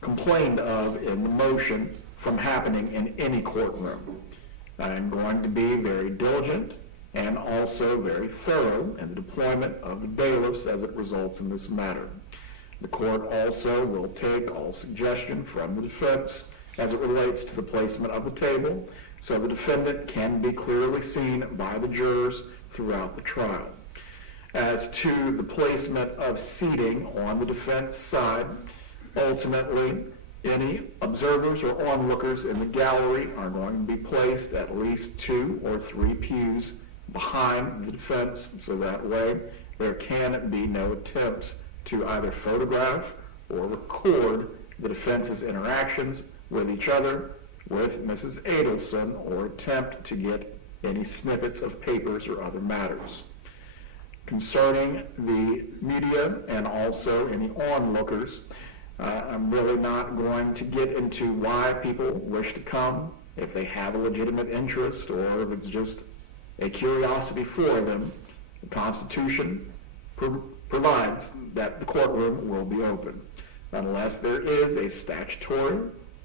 complained of in the motion from happening in any courtroom. I am going to be very diligent and also very thorough in the deployment of the bailiffs as it results in this matter. The court also will take all suggestion from the defense as it relates to the placement of the table, so the defendant can be clearly seen by the jurors throughout the trial. as to the placement of seating on the defense side. Ultimately, any observers or onlookers in the gallery are going to be placed at least 2 or 3 pews behind the defense, so that way there can be no attempts to either photograph or record the defense's interactions with each other, with Mrs. Adelson, or attempt to get any snippets of papers or other matters. Concerning the media and also any onlookers, I'm really not going to get into why people wish to come, if they have a legitimate interest or if it's just a curiosity for them. The Constitution provides that the courtroom will be open. Unless there is a statutory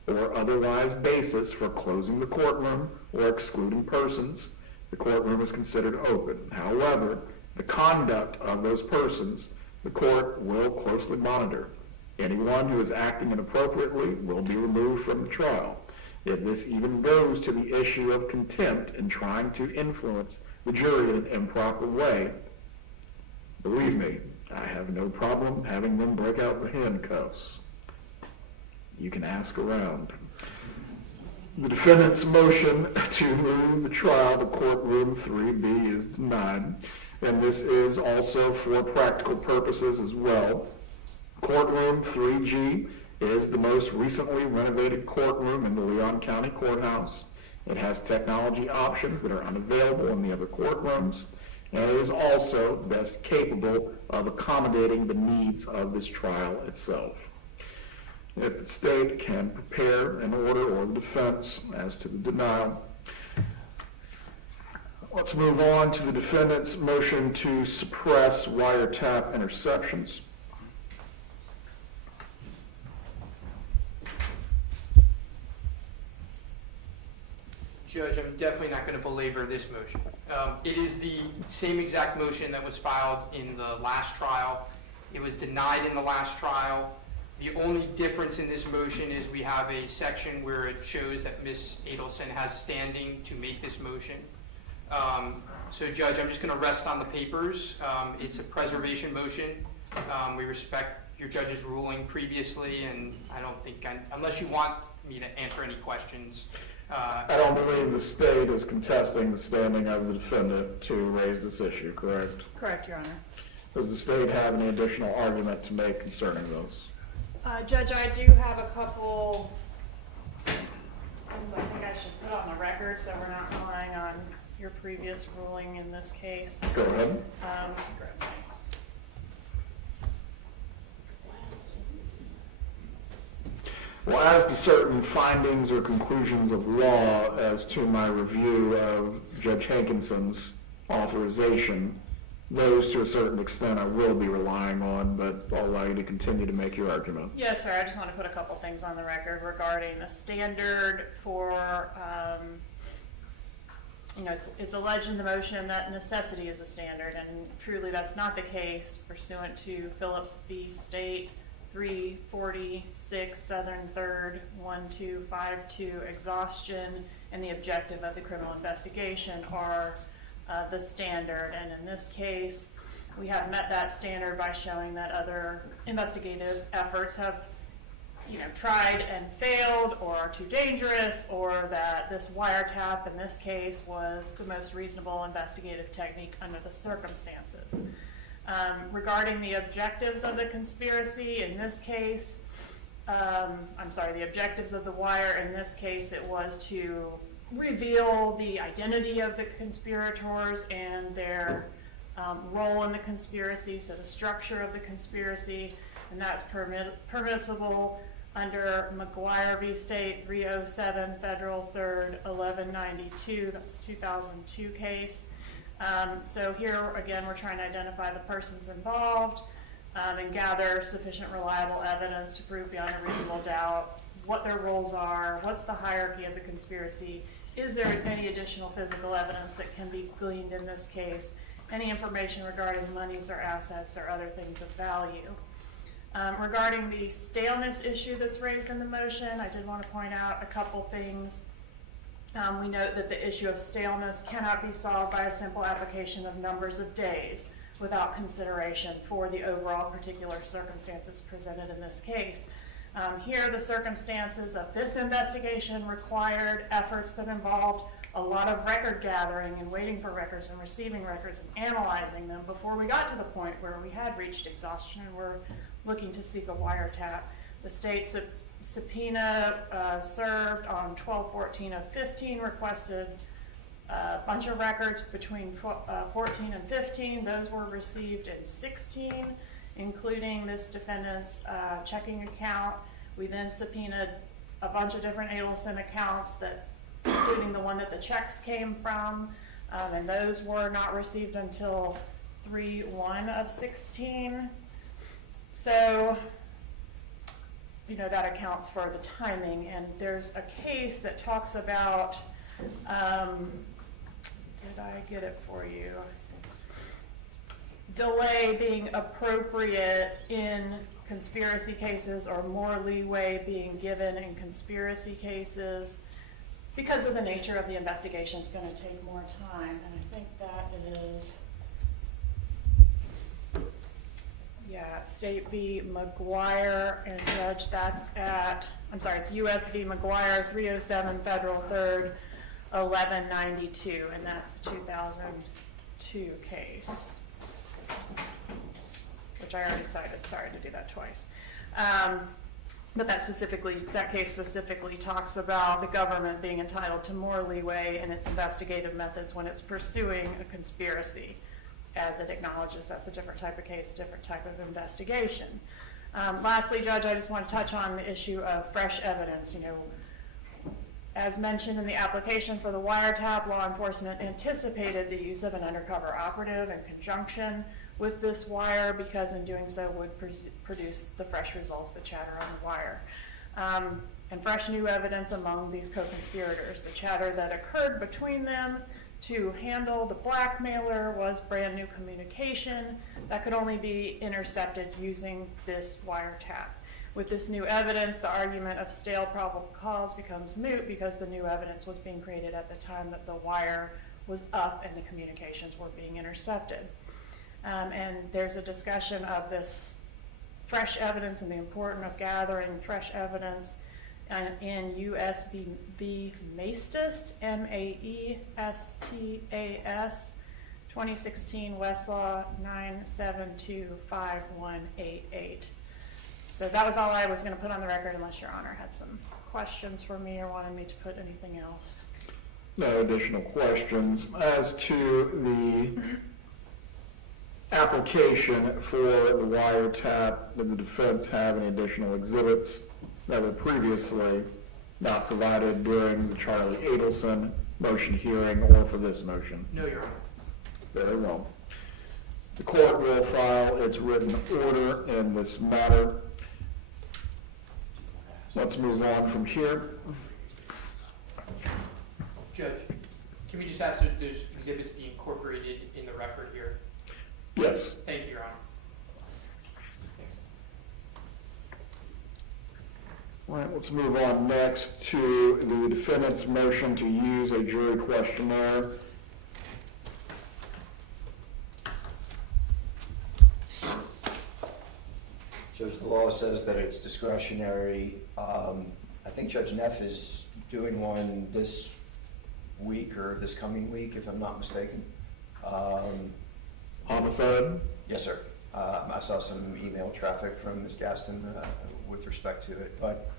or otherwise basis for closing the courtroom or excluding persons, the courtroom is considered open. However, the conduct of those persons, the court will closely monitor. Anyone who is acting inappropriately will be removed from the trial. If this even goes to the issue of contempt and trying to influence the jury in an improper way, believe me, I have no problem having them break out the handcuffs. You can ask around. The defendant's motion to move the trial to courtroom 3B is denied, and this is also for practical purposes as well. Courtroom 3G is the most recently renovated courtroom in the Leon County Courthouse. It has technology options that are unavailable in the other courtrooms, and it is also best capable of accommodating the needs of this trial itself. If the state can prepare an order or the defense as to the denial. Let's move on to the defendant's motion to suppress wiretap interceptions. Judge, I'm definitely not going to belabor this motion. It is the same exact motion that was filed in the last trial. It was denied in the last trial. The only difference in this motion is we have a section where it shows that Ms. Adelson has standing to make this motion. So Judge, I'm just going to rest on the papers. It's a preservation motion. We respect your judge's ruling previously, and I don't think, unless you want me to answer any questions. I don't believe the state is contesting the standing of the defendant to raise this issue, correct? Correct, Your Honor. Does the state have any additional argument to make concerning those? Judge, I do have a couple things I think I should put on the record so we're not relying on your previous ruling in this case. Go ahead. Well, as to certain findings or conclusions of law as to my review of Judge Hankinson's authorization, those to a certain extent I will be relying on, but I'll allow you to continue to make your argument. Yes, sir. I just want to put a couple things on the record regarding the standard for, it's alleged in the motion that necessity is a standard, and truly that's not the case pursuant to Phillips v. State 346 Southern 3rd 1252. Exhaustion and the objective of the criminal investigation are the standard, and in this case we have met that standard by showing that other investigative efforts have tried and failed, or are too dangerous, or that this wiretap in this case was the most reasonable investigative technique under the circumstances. Regarding the objectives of the conspiracy, in this case, the objectives of the wire, in this case it was to reveal the identity of the conspirators and their role in the conspiracy, so the structure of the conspiracy, and that's permissible under McGuire v. State 307 Federal 3rd 1192, that's a 2002 case. So here again we're trying to identify the persons involved and gather sufficient reliable evidence to prove beyond a reasonable doubt what their roles are, what's the hierarchy of the conspiracy, is there any additional physical evidence that can be gleaned in this case, any information regarding monies or assets or other things of value. Regarding the staleness issue that's raised in the motion, I did want to point out a couple things. We note that the issue of staleness cannot be solved by a simple application of numbers of days. without consideration for the overall particular circumstances presented in this case. Here, the circumstances of this investigation required efforts that involved a lot of record gathering and waiting for records and receiving records and analyzing them before we got to the point where we had reached exhaustion and were looking to seek a wiretap. The state subpoena served on 12/14/15 requested a bunch of records between 14 and 15. Those were received in 16, including this defendant's checking account. We then subpoenaed a bunch of different Adelson accounts, including the one that the checks came from, and those were not received until 3/1/16. So, you know, that accounts for the timing. And there's a case that talks about, did I get it for you? Delay being appropriate in conspiracy cases, or more leeway being given in conspiracy cases. Because of the nature of the investigation, it's going to take more time, and I think that is, yeah, State v. McGuire, and Judge, that's at, I'm sorry, it's U.S. v. McGuire, 307 Federal 3rd, 1192, and that's a 2002 case, which I already cited. Sorry to do that twice. But that case specifically talks about the government being entitled to more leeway in its investigative methods when it's pursuing a conspiracy, as it acknowledges that's a different type of case, a different type of investigation. Lastly, Judge, I just want to touch on the issue of fresh evidence. You know, as mentioned in the application for the wiretap, law enforcement anticipated the use of an undercover operative in conjunction with this wire, because in doing so would produce the fresh results that chatter on the wire. And fresh new evidence among these co-conspirators. The chatter that occurred between them to handle the blackmailer was brand new communication that could only be intercepted using this wiretap. With this new evidence, the argument of stale probable cause becomes moot, because the new evidence was being created at the time that the wire was up and the communications were being intercepted. And there's a discussion of this fresh evidence and the importance of gathering fresh evidence in U.S. v. Maestas, M-A-E-S-T-A-S, 2016 Westlaw 9725188. So that was all I was going to put on the record, unless Your Honor had some questions for me or wanted me to put anything else. No additional questions. As to the application for the wiretap, did the defense have any additional exhibits that were previously not provided during the Charlie Adelson motion hearing or for this motion? No, Your Honor. Very well. The court will file its written order in this matter. Let's move on from here. Judge, can we just ask that those exhibits be incorporated in the record here? Yes. Thank you, Your Honor. Thanks. All right, let's move on next to the defendant's motion to use a jury questionnaire. Judge, the law says that it's discretionary. I think Judge Neff is doing one this week or this coming week, if I'm not mistaken. Homicide? Yes, sir. I saw some email traffic from Ms. Gaston with respect to it. But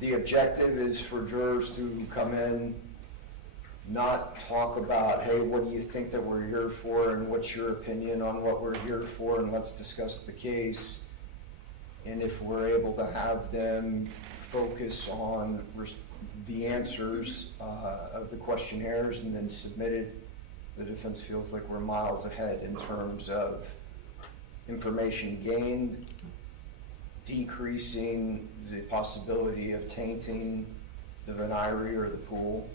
the objective is for jurors to come in, not talk about, hey, what do you think that we're here for, and what's your opinion on what we're here for, and let's discuss the case. And if we're able to have them focus on the answers of the questionnaires and then submitted, the defense feels like we're miles ahead in terms of information gained, decreasing the possibility of tainting the venire or the pool,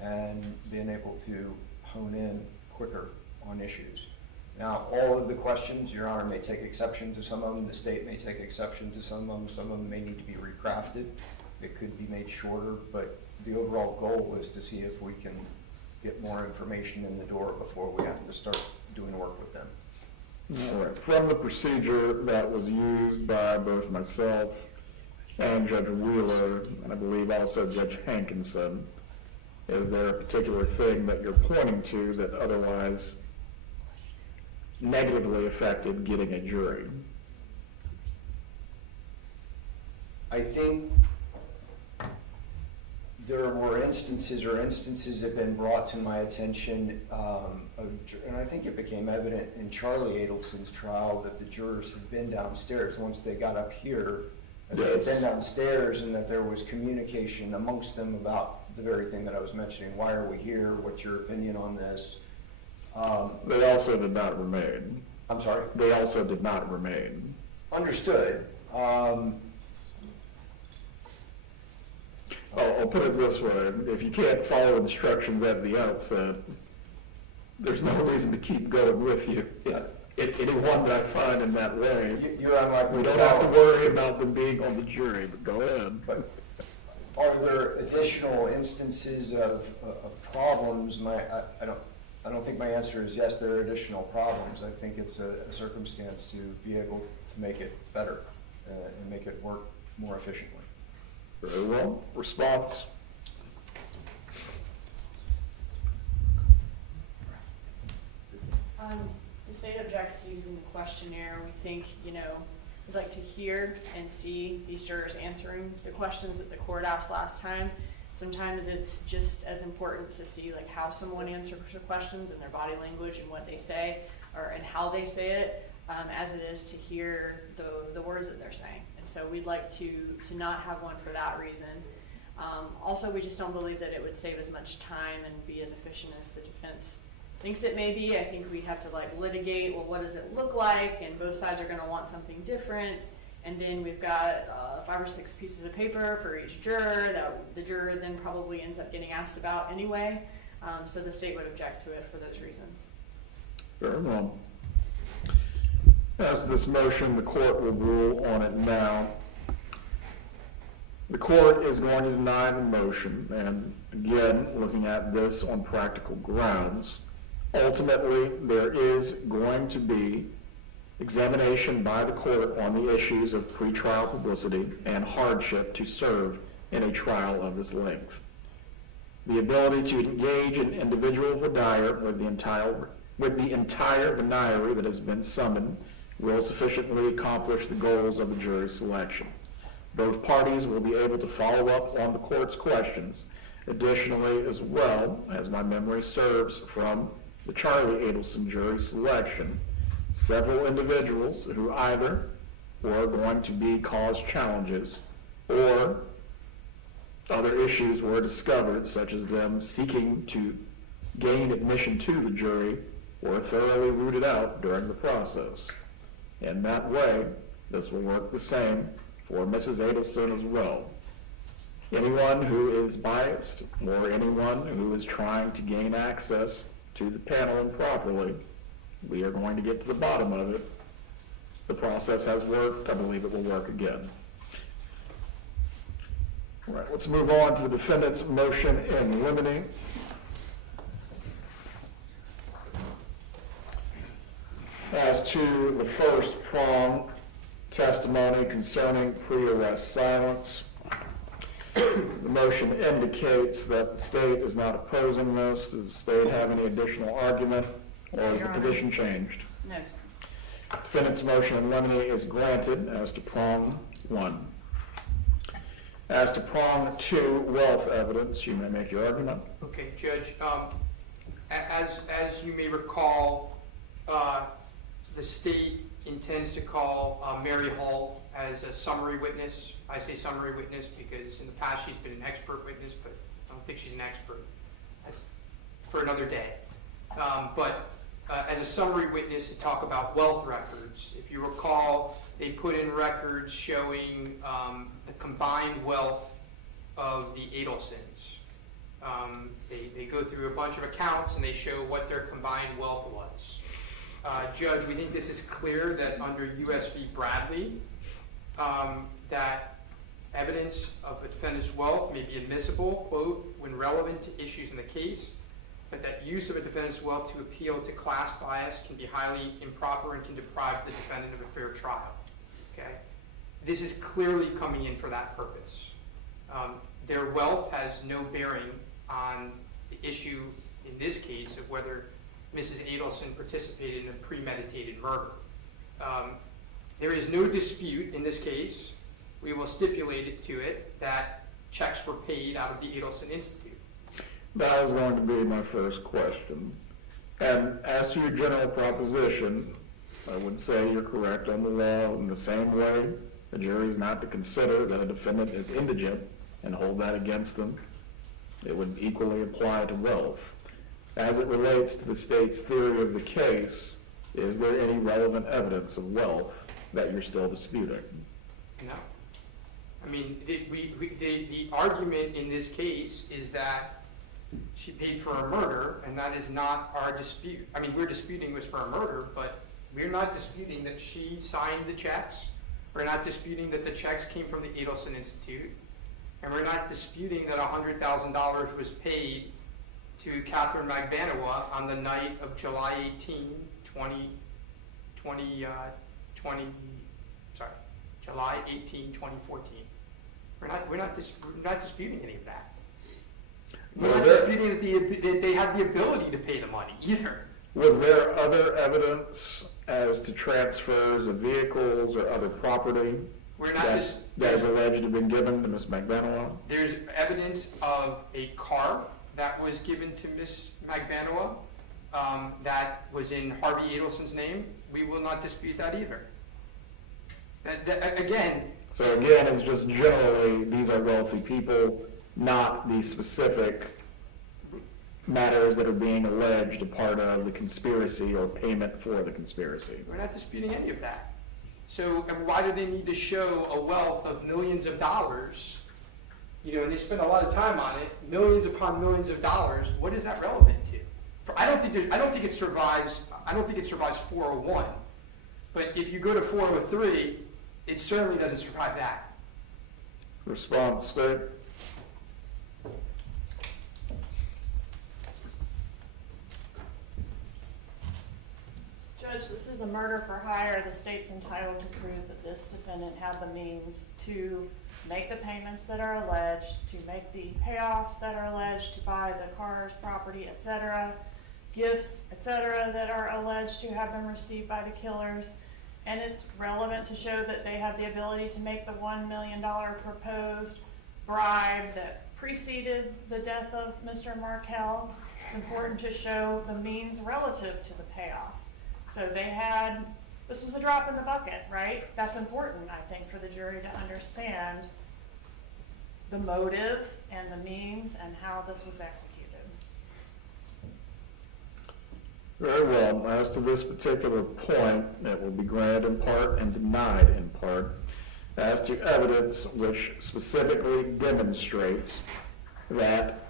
and being able to hone in quicker on issues. Now, all of the questions, Your Honor may take exception to some of them, the state may take exception to some of them may need to be recrafted. It could be made shorter, but the overall goal is to see if we can get more information in the door before we have to start doing work with them. All right. From the procedure that was used by both myself and Judge Wheeler, and I believe also Judge Hankinson, is there a particular thing that you're pointing to that otherwise negatively affected getting a jury? I think there were instances have been brought to my attention, and I think it became evident in Charlie Adelson's trial that the jurors had been downstairs once they got up here. That they had been downstairs and that there was communication amongst them about the very thing that I was mentioning. Why are we here? What's your opinion on this? They also did not remain. I'm sorry? They also did not remain. Understood. I'll put it this way. If you can't follow instructions at the outset, there's no reason to keep going with you. Yeah. Anyone that I find in that way, You're unlikely we to don't have to follow. worry about them being on the jury, but go ahead. But are there additional instances of problems? I don't think my answer is yes, there are additional problems. I think it's a circumstance to be able to make it better and make it work more efficiently. Very well. Response? The state objects to using the questionnaire. We think, we'd like to hear and see these jurors answering the questions that the court asked last time. Sometimes it's just as important to see like how someone answers the questions and their body language and what they say and how they say it, as it is to hear the words that they're saying. And so we'd like to not have one for that reason. Also, we just don't believe that it would save as much time and be as efficient as the defense thinks it may be. I think we have to litigate, well, what does it look like? And both sides are gonna want something different. And then we've got 5 or 6 pieces of paper for each juror that the juror then probably ends up getting asked about anyway. So the state would object to it for those reasons. Very well. As to this motion, the court will rule on it now. The court is going to deny the motion, and again, looking at this on practical grounds, ultimately, there is going to be examination by the court on the issues of pretrial publicity and hardship to serve in a trial of this length. The ability to engage an individual venire with the entire venire that has been summoned will sufficiently accomplish the goals of the jury selection. Both parties will be able to follow up on the court's questions. Additionally, as well, as my memory serves from the Charlie Adelson jury selection, several individuals who either were going to be cause challenges or other issues were discovered, such as them seeking to gain admission to the jury, were thoroughly rooted out during the process. In that way, this will work the same for Mrs. Adelson as well. Anyone who is biased or anyone who is trying to gain access to the panel improperly, we are going to get to the bottom of it. The process has worked. I believe it will work again. All right, let's move on to the defendant's motion in limine. As to the first prong, testimony concerning pre-arrest silence, the motion indicates that the state is not opposing this. Does the state have any additional argument, or is the position changed? No, sir. Defendant's motion in limine is granted as to prong 1. As to prong 2, wealth evidence, you may make your argument. Okay, Judge, as you may recall, the state intends to call Mary Hall as a summary witness. I say summary witness because in the past she's been an expert witness, but I don't think she's an expert. That's for another day. But as a summary witness to talk about wealth records, if you recall, they put in records showing the combined wealth of the Adelsons. They go through a bunch of accounts and they show what their combined wealth was. Judge, we think this is clear that under U.S. v. Bradley, that evidence of a defendant's wealth may be admissible, quote, when relevant to issues in the case, but that use of a defendant's wealth to appeal to class bias can be highly improper and can deprive the defendant of a fair trial. Okay? This is clearly coming in for that purpose. Their wealth has no bearing on the issue in this case of whether Mrs. Adelson participated in a premeditated murder. There is no dispute in this case, we will stipulate it to it, that checks were paid out of the Adelson Institute. That was going to be my first question. And as to your general proposition, I would say you're correct on the law in the same way. The jury is not to consider that a defendant is indigent and hold that against them. It would equally apply to wealth. As it relates to the state's theory of the case, is there any relevant evidence of wealth that you're still disputing? No. I mean, the argument in this case is that she paid for a murder, and that is not our dispute. I mean, we're disputing it was for a murder, but we're not disputing that she signed the checks. We're not disputing that the checks came from the Adelson Institute. And we're not disputing that $100,000 was paid to Catherine Magbanawa on the night of July 18, 2014. We're not disputing any of that. We're not disputing that they had the ability to pay the money either. Was there other evidence as to transfers of vehicles or other property that is alleged to have been given to Ms. Magbanawa? There's evidence of a car that was given to Ms. Magbanawa that was in Harvey Adelson's name. We will not dispute that either. So again, it's just generally, these are wealthy people, not the specific matters that are being alleged a part of the conspiracy or payment for the conspiracy. We're not disputing any of that. So why do they need to show a wealth of millions of dollars? You know, and they spend a lot of time on it, millions upon millions of dollars. What is that relevant to? I don't think it survives 401. But if you go to 403, it certainly doesn't survive that. Response, State. Judge, this is a murder for hire. The state's entitled to prove that this defendant had the means to make the payments that are alleged, to make the payoffs that are alleged, to buy the cars, property, etc., gifts, etc., that are alleged to have been received by the killers. And it's relevant to show that they have the ability to make the $1 million proposed bribe that preceded the death of Mr. Markel. It's important to show the means relative to the payoff. So this was a drop in the bucket, right? That's important, I think, for the jury to understand the motive and the means and how this was executed. Very well. As to this particular point, it will be granted in part and denied in part. As to evidence which specifically demonstrates that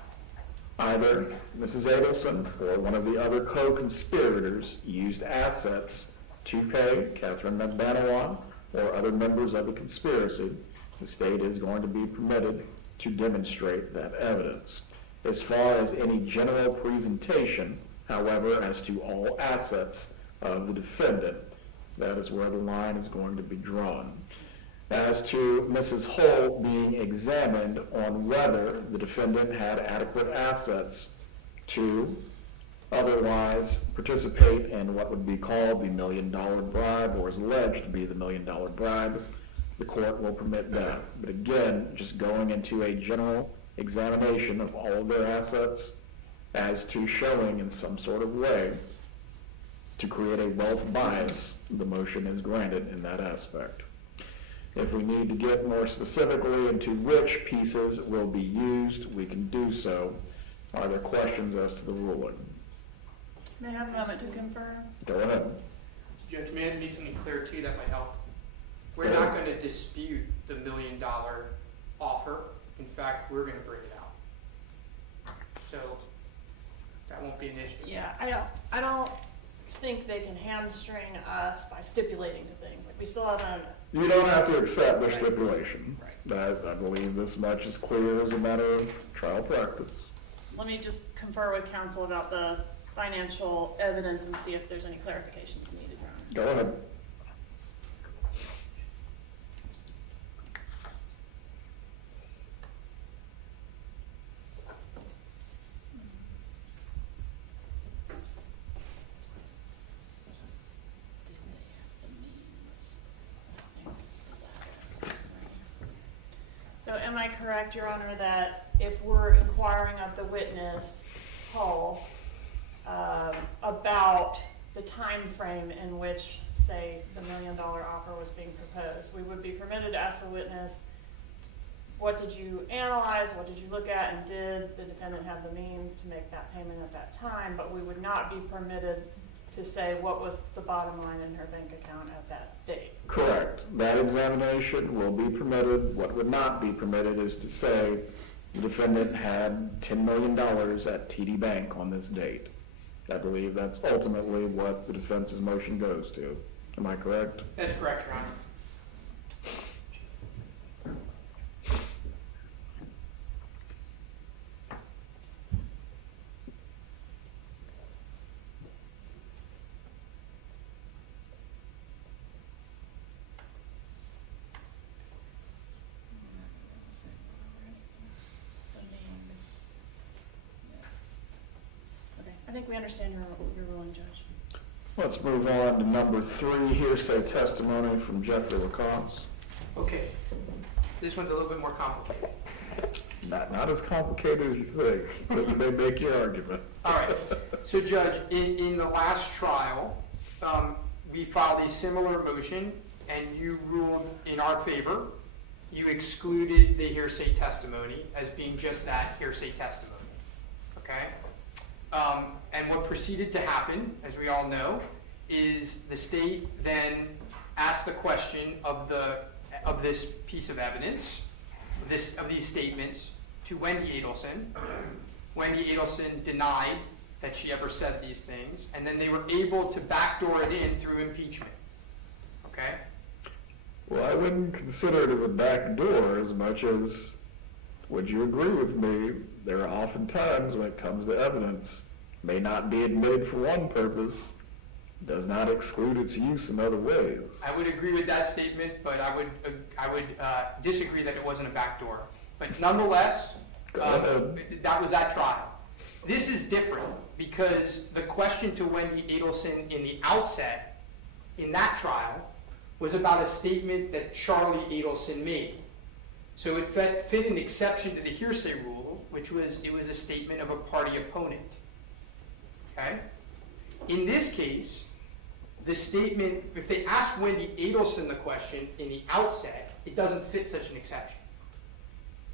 either Mrs. Adelson or one of the other co-conspirators used assets to pay Catherine Magbanawa or other members of the conspiracy, the state is going to be permitted to demonstrate that evidence. As far as any general presentation, however, as to all assets of the defendant, that is where the line is going to be drawn. As to Mrs. Holt being examined on whether the defendant had adequate assets to otherwise participate in what would be called the $1 million bribe, or is alleged to be the $1 million bribe, the court will permit that. But again, just going into a general examination of all of their assets as to showing in some sort of way to create a wealth bias, the motion is granted in that aspect. If we need to get more specifically into which pieces will be used, we can do so. Are there questions as to the ruling? May I have a moment to confirm? Go ahead. Judge, may I need something clear too that might help? We're not going to dispute the $1 million offer. In fact, we're going to bring it out. So that won't be an issue. Yeah, I don't think they can hamstring us by stipulating to things. Like, we still haven't. You don't have to accept the stipulation. Right. That, I believe this much is clear as a matter of trial practice. let me just confer with counsel about the financial evidence and see if there's any clarifications needed, Your Honor. Go ahead. So am I correct, Your Honor, that if we're inquiring of the witness, Hull, about the time frame in which, say, the $1 million offer was being proposed, we would be permitted to ask the witness, what did you analyze, what did you look at, and did the defendant have the means to make that payment at that time? But we would not be permitted to say what was the bottom line in her bank account at that date. Correct. That examination will be permitted. What would not be permitted is to say the defendant had $10 million at TD Bank on this date. I believe that's ultimately what the defense's motion goes to. Am I correct? That's correct, Your Honor. I think we understand your ruling, Judge. Let's move on to number 3, hearsay testimony from Jeffrey Lacoste. Okay, this one's a little bit more complicated. Not as complicated as you think, but you may make your argument. All right, so Judge, in the last trial, we filed a similar motion, and you ruled in our favor. You excluded the hearsay testimony as being just that, hearsay testimony, okay? And what proceeded to happen, as we all know, is the state then asked the question of this piece of evidence, of these statements, to Wendy Adelson. Wendy Adelson denied that she ever said these things, and then they were able to backdoor it in through impeachment. Okay? Well, I wouldn't consider it as a backdoor as much as, would you agree with me, there are often times when it comes to evidence, may not be admitted for one purpose, does not exclude its use in other ways. I would agree with that statement, but I would disagree that it wasn't a backdoor. But nonetheless, that was that trial. This is different because the question to Wendy Adelson in the outset in that trial was about a statement that Charlie Adelson made. So it fit an exception to the hearsay rule, which was it was a statement of a party opponent. Okay? In this case, the statement, if they ask Wendy Adelson the question in the outset, it doesn't fit such an exception.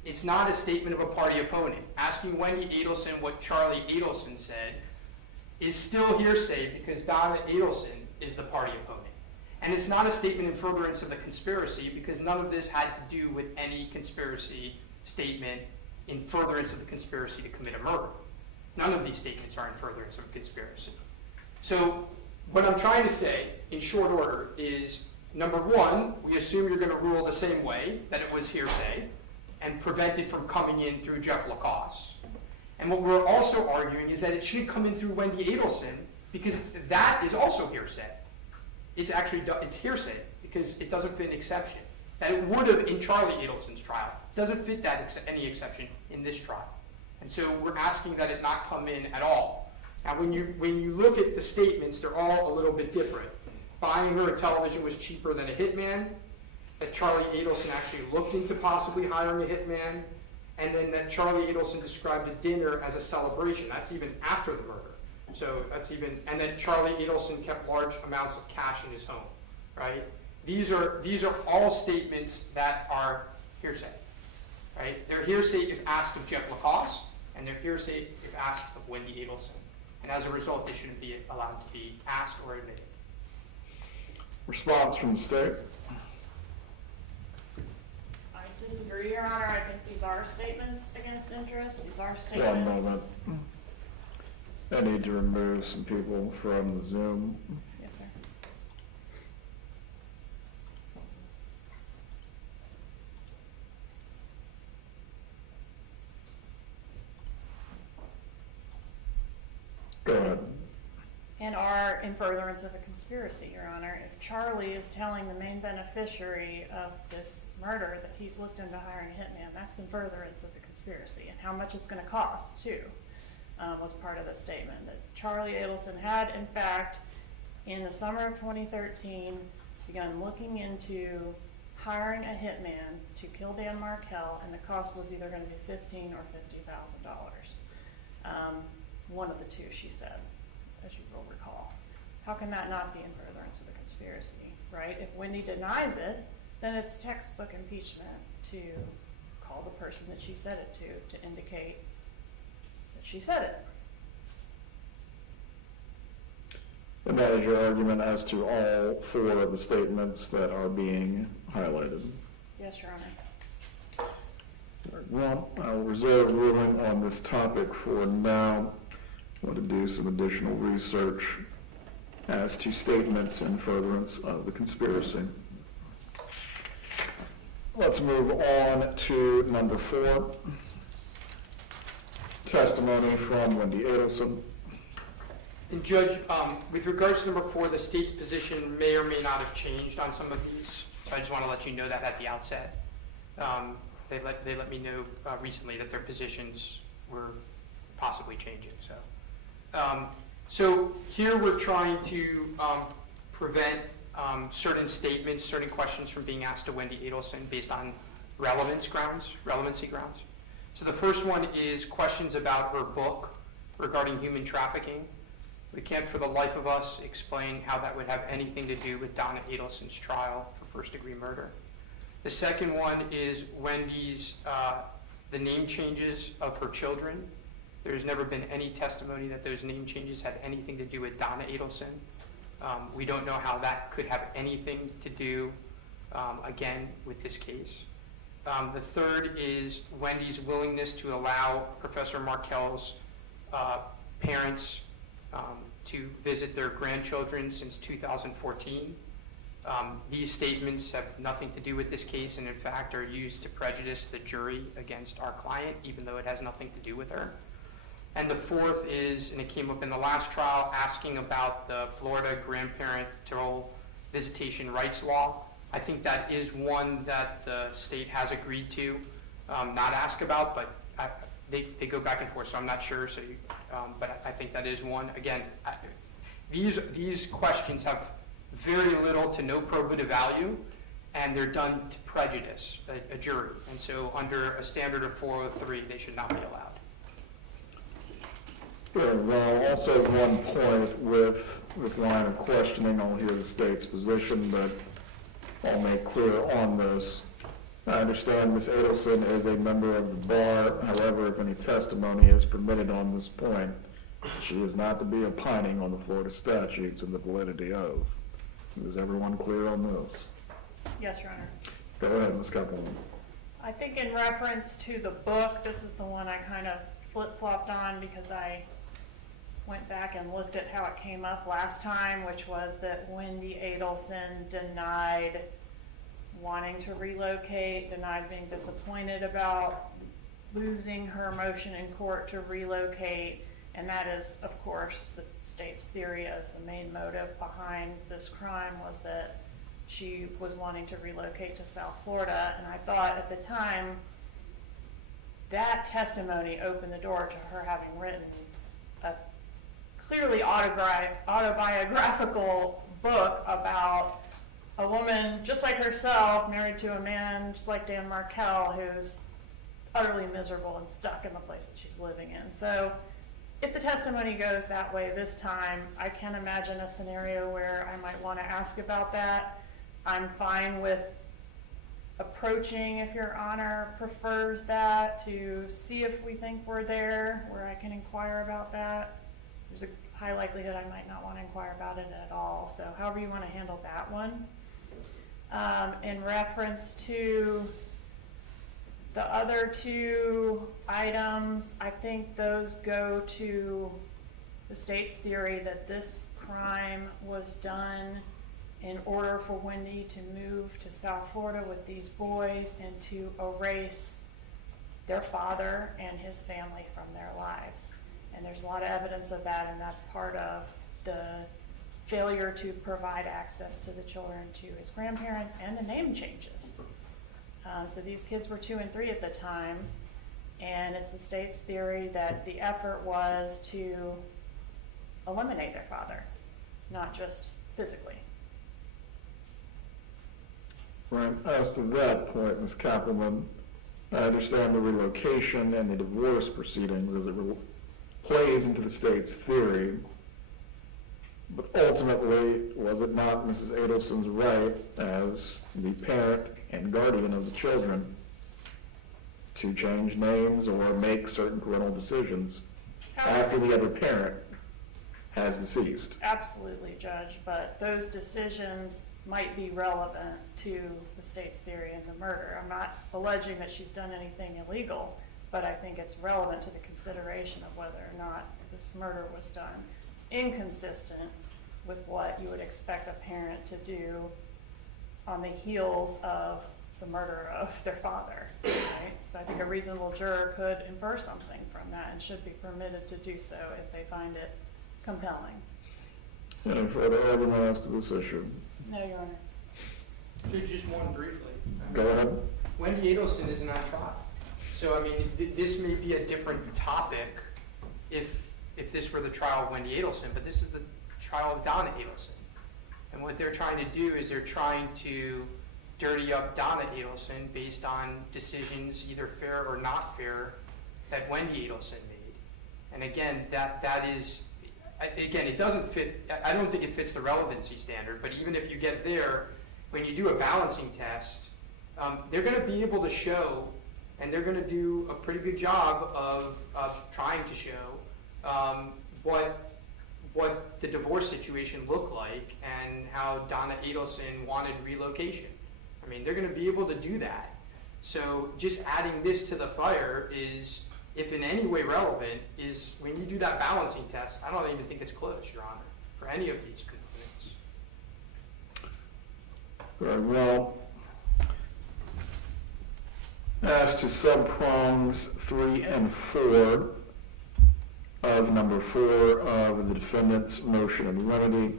It's not a statement of a party opponent. Asking Wendy Adelson what Charlie Adelson said is still hearsay because Donna Adelson is the party opponent. And it's not a statement in furtherance of the conspiracy because none of this had to do with any conspiracy statement in furtherance of the conspiracy to commit a murder. None of these statements are in furtherance of a conspiracy. So what I'm trying to say in short order is, number one, we assume you're going to rule the same way, that it was hearsay, and prevent it from coming in through Jeff Lacoste. And what we're also arguing is that it shouldn't come in through Wendy Adelson because that is also hearsay. It's hearsay because it doesn't fit an exception. That it would have in Charlie Adelson's trial. Doesn't fit any exception in this trial. And so we're asking that it not come in at all. Now when you look at the statements, they're all a little bit different. Buying her a television was cheaper than a hitman, that Charlie Adelson actually looked into possibly hiring a hitman, and then that Charlie Adelson described a dinner as a celebration. That's even after the murder. So that's even, and then Charlie Adelson kept large amounts of cash in his home, right? These are all statements that are hearsay, right? They're hearsay if asked of Jeff Lacoste, and they're hearsay if asked of Wendy Adelson. And as a result, they shouldn't be allowed to be asked or admitted. Response from the state? I disagree, Your Honor. I think these are statements against interest. These are One statements. moment. I need to remove some people from the Zoom. Yes, sir. are in furtherance of a conspiracy, Your Honor. If Charlie is telling the main beneficiary of this murder that he's looked into hiring a hitman, that's in furtherance of the conspiracy. And how much it's going to cost, too, was part of the statement. That Charlie Adelson had, in fact, in the summer of 2013, begun looking into hiring a hitman to kill Dan Markel, and the cost was either going to be $15,000 or $50,000. One of the two, she said, as you will recall. How can that not be in furtherance of the conspiracy, right? If Wendy denies it, then it's textbook impeachment to call the person that she said it to indicate that she said it. And that is your argument as to all four of the statements that are being highlighted? Yes, Your Honor. Well, I'll reserve ruling on this topic for now. I want to do some additional research as to statements in furtherance of the conspiracy. Let's move on to number 4. Testimony from Wendy Adelson. And Judge, with regards to number 4, the state's position may or may not have changed on some of these. So I just want to let you know that at the outset. They let me know recently that their positions were possibly changing. So here we're trying to prevent certain statements, certain questions from being asked to Wendy Adelson based on relevancy grounds. So the first one is questions about her book regarding human trafficking. We can't for the life of us explain how that would have anything to do with Donna Adelson's trial for first-degree murder. The second one is Wendy's, the name changes of her children. There's never been any testimony that those name changes had anything to do with Donna Adelson. We don't know how that could have anything to do, again, with this case. The third is Wendy's willingness to allow Professor Markel's parents to visit their grandchildren since 2014. These statements have nothing to do with this case and in fact are used to prejudice the jury against our client, even though it has nothing to do with her. And the fourth is, and it came up in the last trial, asking about the Florida grandparental visitation rights law. I think that is one that the state has agreed to not ask about, but they go back and forth, so I'm not sure. So, but I think that is one. Again, these questions have very little to no probative value, and they're done to prejudice a jury. And so under a standard of 403, they should not be allowed. Yeah, well, also one point with this line of questioning, I'll hear the state's position, but I'll make clear on this. I understand Ms. Adelson is a member of the bar. However, if any testimony is permitted on this point, she is not to be opining on the Florida statutes and the validity of. Is everyone clear on this? Yes, Your Honor. Go ahead, Ms. Copeland. I think in reference to the book, this is the one I kind of flip-flopped on because I went back and looked at how it came up last time, which was that Wendy Adelson denied wanting to relocate, denied being disappointed about losing her motion in court to relocate, and that is, of course, the state's theory as the main motive behind this crime was that she was wanting to relocate to South Florida, and I thought at the time that testimony opened the door to her having written a clearly autobiographical book about a woman just like herself, married to a man just like Dan Markel, who's utterly miserable and stuck in the place that she's living in. So if the testimony goes that way this time, I can imagine a scenario where I might want to ask about that. I'm fine with approaching, if Your Honor prefers that, to see if we think we're there, where I can inquire about that. There's a high likelihood I might not want to inquire about it at all, so however you want to handle that one. In reference to the other two items, I think those go to the state's theory that this crime was done in order for Wendy to move to South Florida with these boys and to erase their father and his family from their lives. And there's a lot of evidence of that, and that's part of the failure to provide access to the children to his grandparents, and the name changes. So these kids were 2 and 3 at the time, and it's the state's theory that the effort was to eliminate their father, not just physically. Right, as to that point, Ms. Kappelman, I understand the relocation and the divorce proceedings as it plays into the state's theory, but ultimately, was it not Mrs. Adelson's right as the parent and guardian of the children to change names or make certain parental decisions after the other parent has deceased? Absolutely, Judge, but those decisions might be relevant to the state's theory in the murder. I'm not alleging that she's done anything illegal, but I think it's relevant to the consideration of whether or not this murder was done. It's inconsistent with what you would expect a parent to do on the heels of the murder of their father, right? So I think a reasonable juror could infer something from that and should be permitted to do so if they find it compelling. Any further argument as to this issue? No, Your Honor. Just one briefly. Go ahead. Wendy Adelson isn't on trial. So, I mean, this may be a different topic if this were the trial of Wendy Adelson, but this is the trial of Donna Adelson. And what they're trying to do is they're trying to dirty up Donna Adelson based on decisions, either fair or not fair, that Wendy Adelson made. And again, that is, again, it doesn't fit, I don't think it fits the relevancy standard, but even if you get there, when you do a balancing test, they're going to be able to show, and they're going to do a pretty good job of trying to show what the divorce situation looked like and how Donna Adelson wanted relocation. I mean, they're going to be able to do that. So just adding this to the fire is, if in any way relevant, is when you do that balancing test, I don't even think it's close, Your Honor, for any of these components. Very well. As to sub-prongs 3 and 4 of number 4 of the defendant's motion in limine,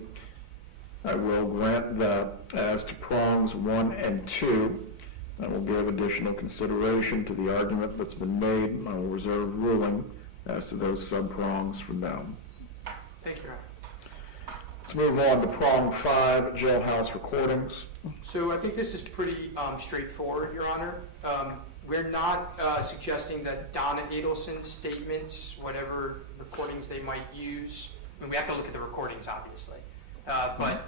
I will grant that. As to prongs 1 and 2, I will give additional consideration to the argument that's been made. I will reserve ruling as to those sub-prongs from now. Thank you, Your Honor. Let's move on to prong 5, jailhouse recordings. So I think this is pretty straightforward, Your Honor. We're not suggesting that Donna Adelson's statements, whatever recordings they might use, and we have to look at the recordings, obviously, but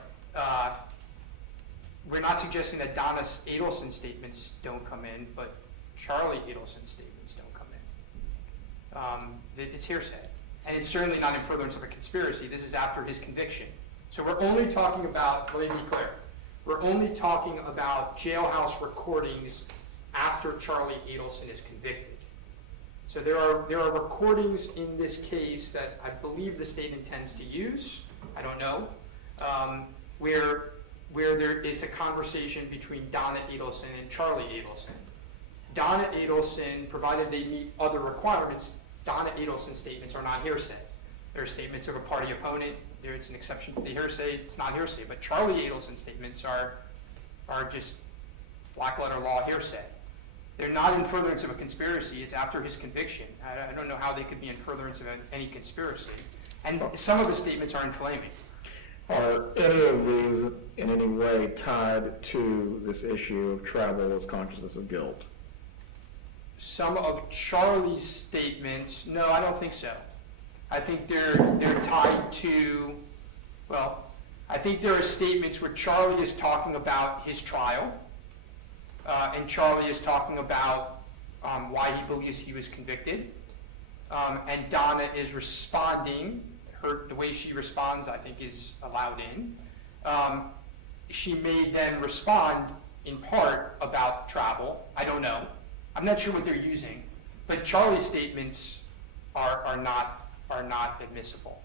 we're not suggesting that Donna Adelson's statements don't come in, but Charlie Adelson's statements don't come in. It's hearsay, and it's certainly not in furtherance of a conspiracy. This is after his conviction. So we're only talking about, let me be clear, we're only talking about jailhouse recordings after Charlie Adelson is convicted. So there are recordings in this case that I believe the state intends to use, I don't know, where there is a conversation between Donna Adelson and Charlie Adelson. Donna Adelson, provided they meet other requirements, Donna Adelson's statements are not hearsay. They're statements of a party opponent. There's an exception to the hearsay. It's not hearsay. But Charlie Adelson's statements are just black letter law hearsay. They're not in furtherance of a conspiracy. It's after his conviction. I don't know how they could be in furtherance of any conspiracy. And some of the statements are inflaming. Are any of these in any way tied to this issue of travel as consciousness of guilt? Some of Charlie's statements, no, I don't think so. I think they're tied to, well, I think there are statements where Charlie is talking about his trial, and Charlie is talking about why he believes he was convicted, and Donna is responding. The way she responds, I think, is allowed in. She may then respond in part about travel. I don't know. I'm not sure what they're using, but Charlie's statements are not admissible.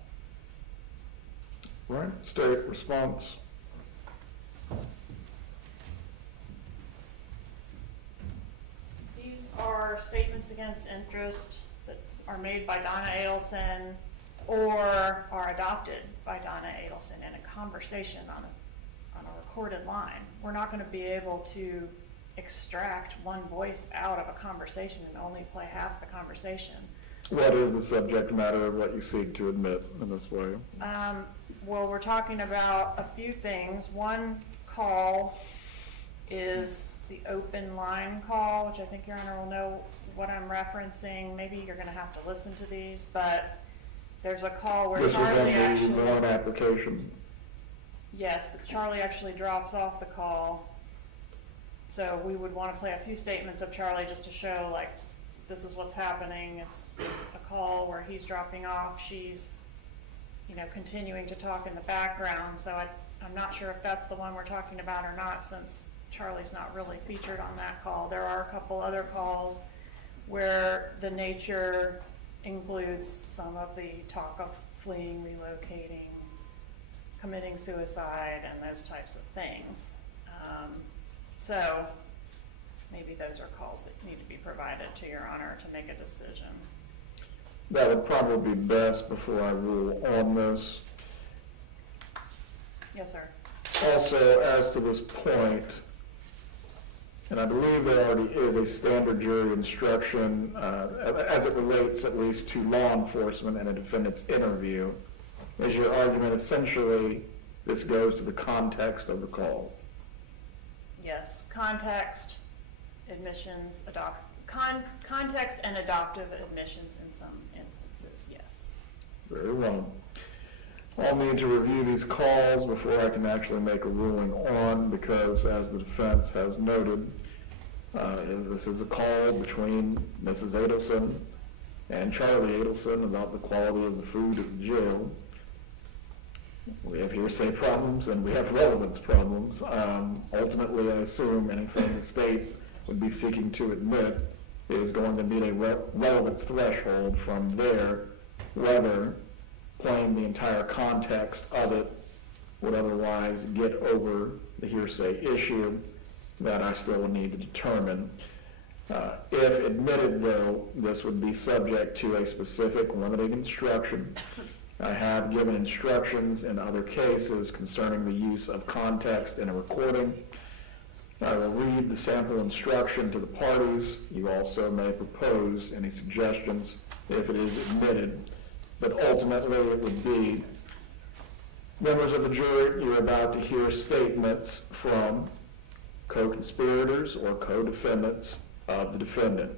Right. State response. These are statements against interest that are made by Donna Adelson or are adopted by Donna Adelson in a conversation on a recorded line. We're not going to be able to extract one voice out of a conversation and only play half the conversation. What is the subject matter of what you seek to admit in this way? Well, we're talking about a few things. One call is the open line call, which I think Your Honor will know what I'm referencing. Maybe you're going to have to listen to these, but there's a call where This was Charlie on the actually... loan application. Yes, Charlie actually drops off the call. So we would want to play a few statements of Charlie just to show, like, this is what's happening. It's a call where he's dropping off. She's, continuing to talk in the background. So I'm not sure if that's the one we're talking about or not, since Charlie's not really featured on that call. There are a couple other calls where the nature includes some of the talk of fleeing, relocating, committing suicide, and those types of things. So maybe those are calls that need to be provided to Your Honor to make a decision. That would probably be best before I rule on this. Yes, sir. Also, as to this point, and I believe there already is a standard jury instruction as it relates at least to law enforcement and a defendant's interview. Is your argument essentially this goes to the context of the call? Yes, context, admissions, context and adoptive admissions in some instances, yes. Very well. I'll need to review these calls before I can actually make a ruling on, because as the defense has noted, this is a call between Mrs. Adelson and Charlie Adelson about the quality of the food at the jail. We have hearsay problems and we have relevance problems. Ultimately, I assume anything the state would be seeking to admit is going to meet a relevance threshold. From there, whether playing the entire context of it would otherwise get over the hearsay issue, that I still need to determine. If admitted, though, this would be subject to a specific limiting instruction. I have given instructions in other cases concerning the use of context in a recording. I will read the sample instruction to the parties. You also may propose any suggestions if it is admitted. But ultimately, it would be, members of the jury, you're about to hear statements from co-conspirators or co-defendants of the defendant.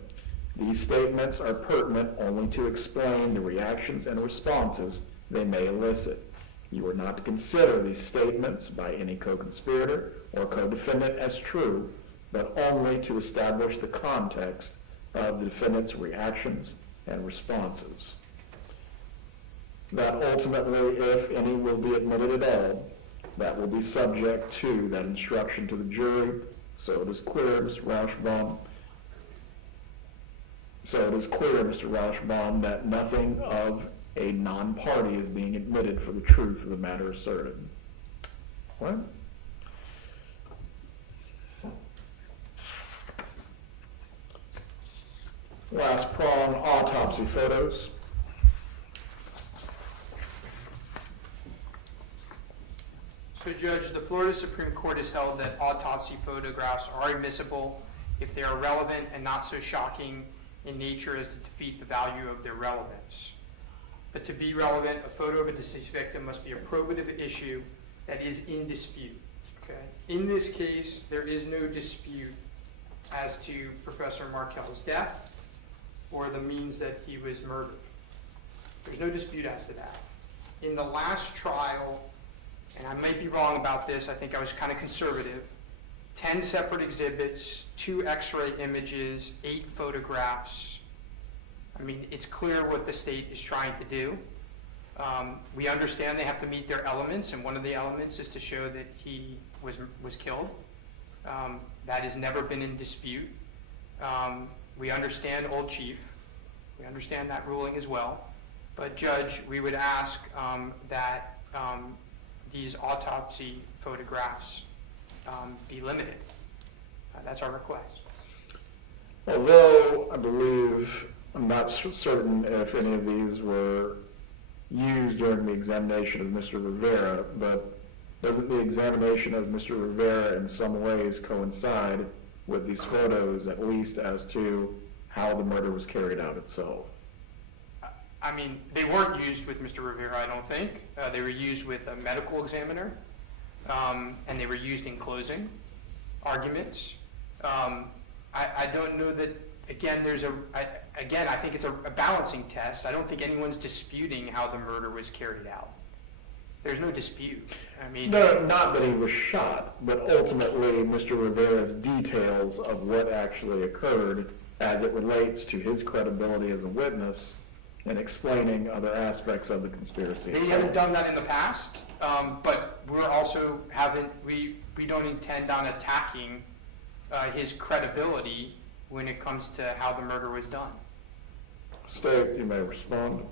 These statements are pertinent only to explain the reactions and responses they may elicit. You are not to consider these statements by any co-conspirator or co-defendant as true, but only to establish the context of the defendant's reactions and responses. That ultimately, if any will be admitted at all, that will be subject to that instruction to the jury. So it is clear, Mr. Rauschbaum, that nothing of a non-party is being admitted for the truth of the matter asserted. What? Last prong, autopsy photos. So Judge, the Florida Supreme Court has held that autopsy photographs are admissible if they are relevant and not so shocking in nature as to defeat the value of their relevance. But to be relevant, a photo of a deceased victim must be a probative issue that is in dispute. Okay? In this case, there is no dispute as to Professor Markel's death or the means that he was murdered. There's no dispute as to that. In the last trial, and I might be wrong about this, I think I was kind of conservative, 10 separate exhibits, 2 x-ray images, 8 photographs. I mean, it's clear what the state is trying to do. We understand they have to meet their elements, and one of the elements is to show that he was killed. That has never been in dispute. We understand Old Chief. We understand that ruling as well. But Judge, we would ask that these autopsy photographs be limited. That's our request. Although I believe, I'm not certain if any of these were used during the examination of Mr. Rivera, but doesn't the examination of Mr. Rivera in some ways coincide with these photos, at least as to how the murder was carried out itself? I mean, they weren't used with Mr. Rivera, I don't think. They were used with a medical examiner, and they were used in closing arguments. I don't know that, again, I think it's a balancing test. I don't think anyone's disputing how the murder was carried out. There's no dispute. I mean, No, not that he was shot, but ultimately Mr. Rivera's details of what actually occurred as it relates to his credibility as a witness and explaining other aspects of the conspiracy. they haven't done that in the past, but we're also we don't intend on attacking his credibility when it comes to how the murder was done. State, you may respond.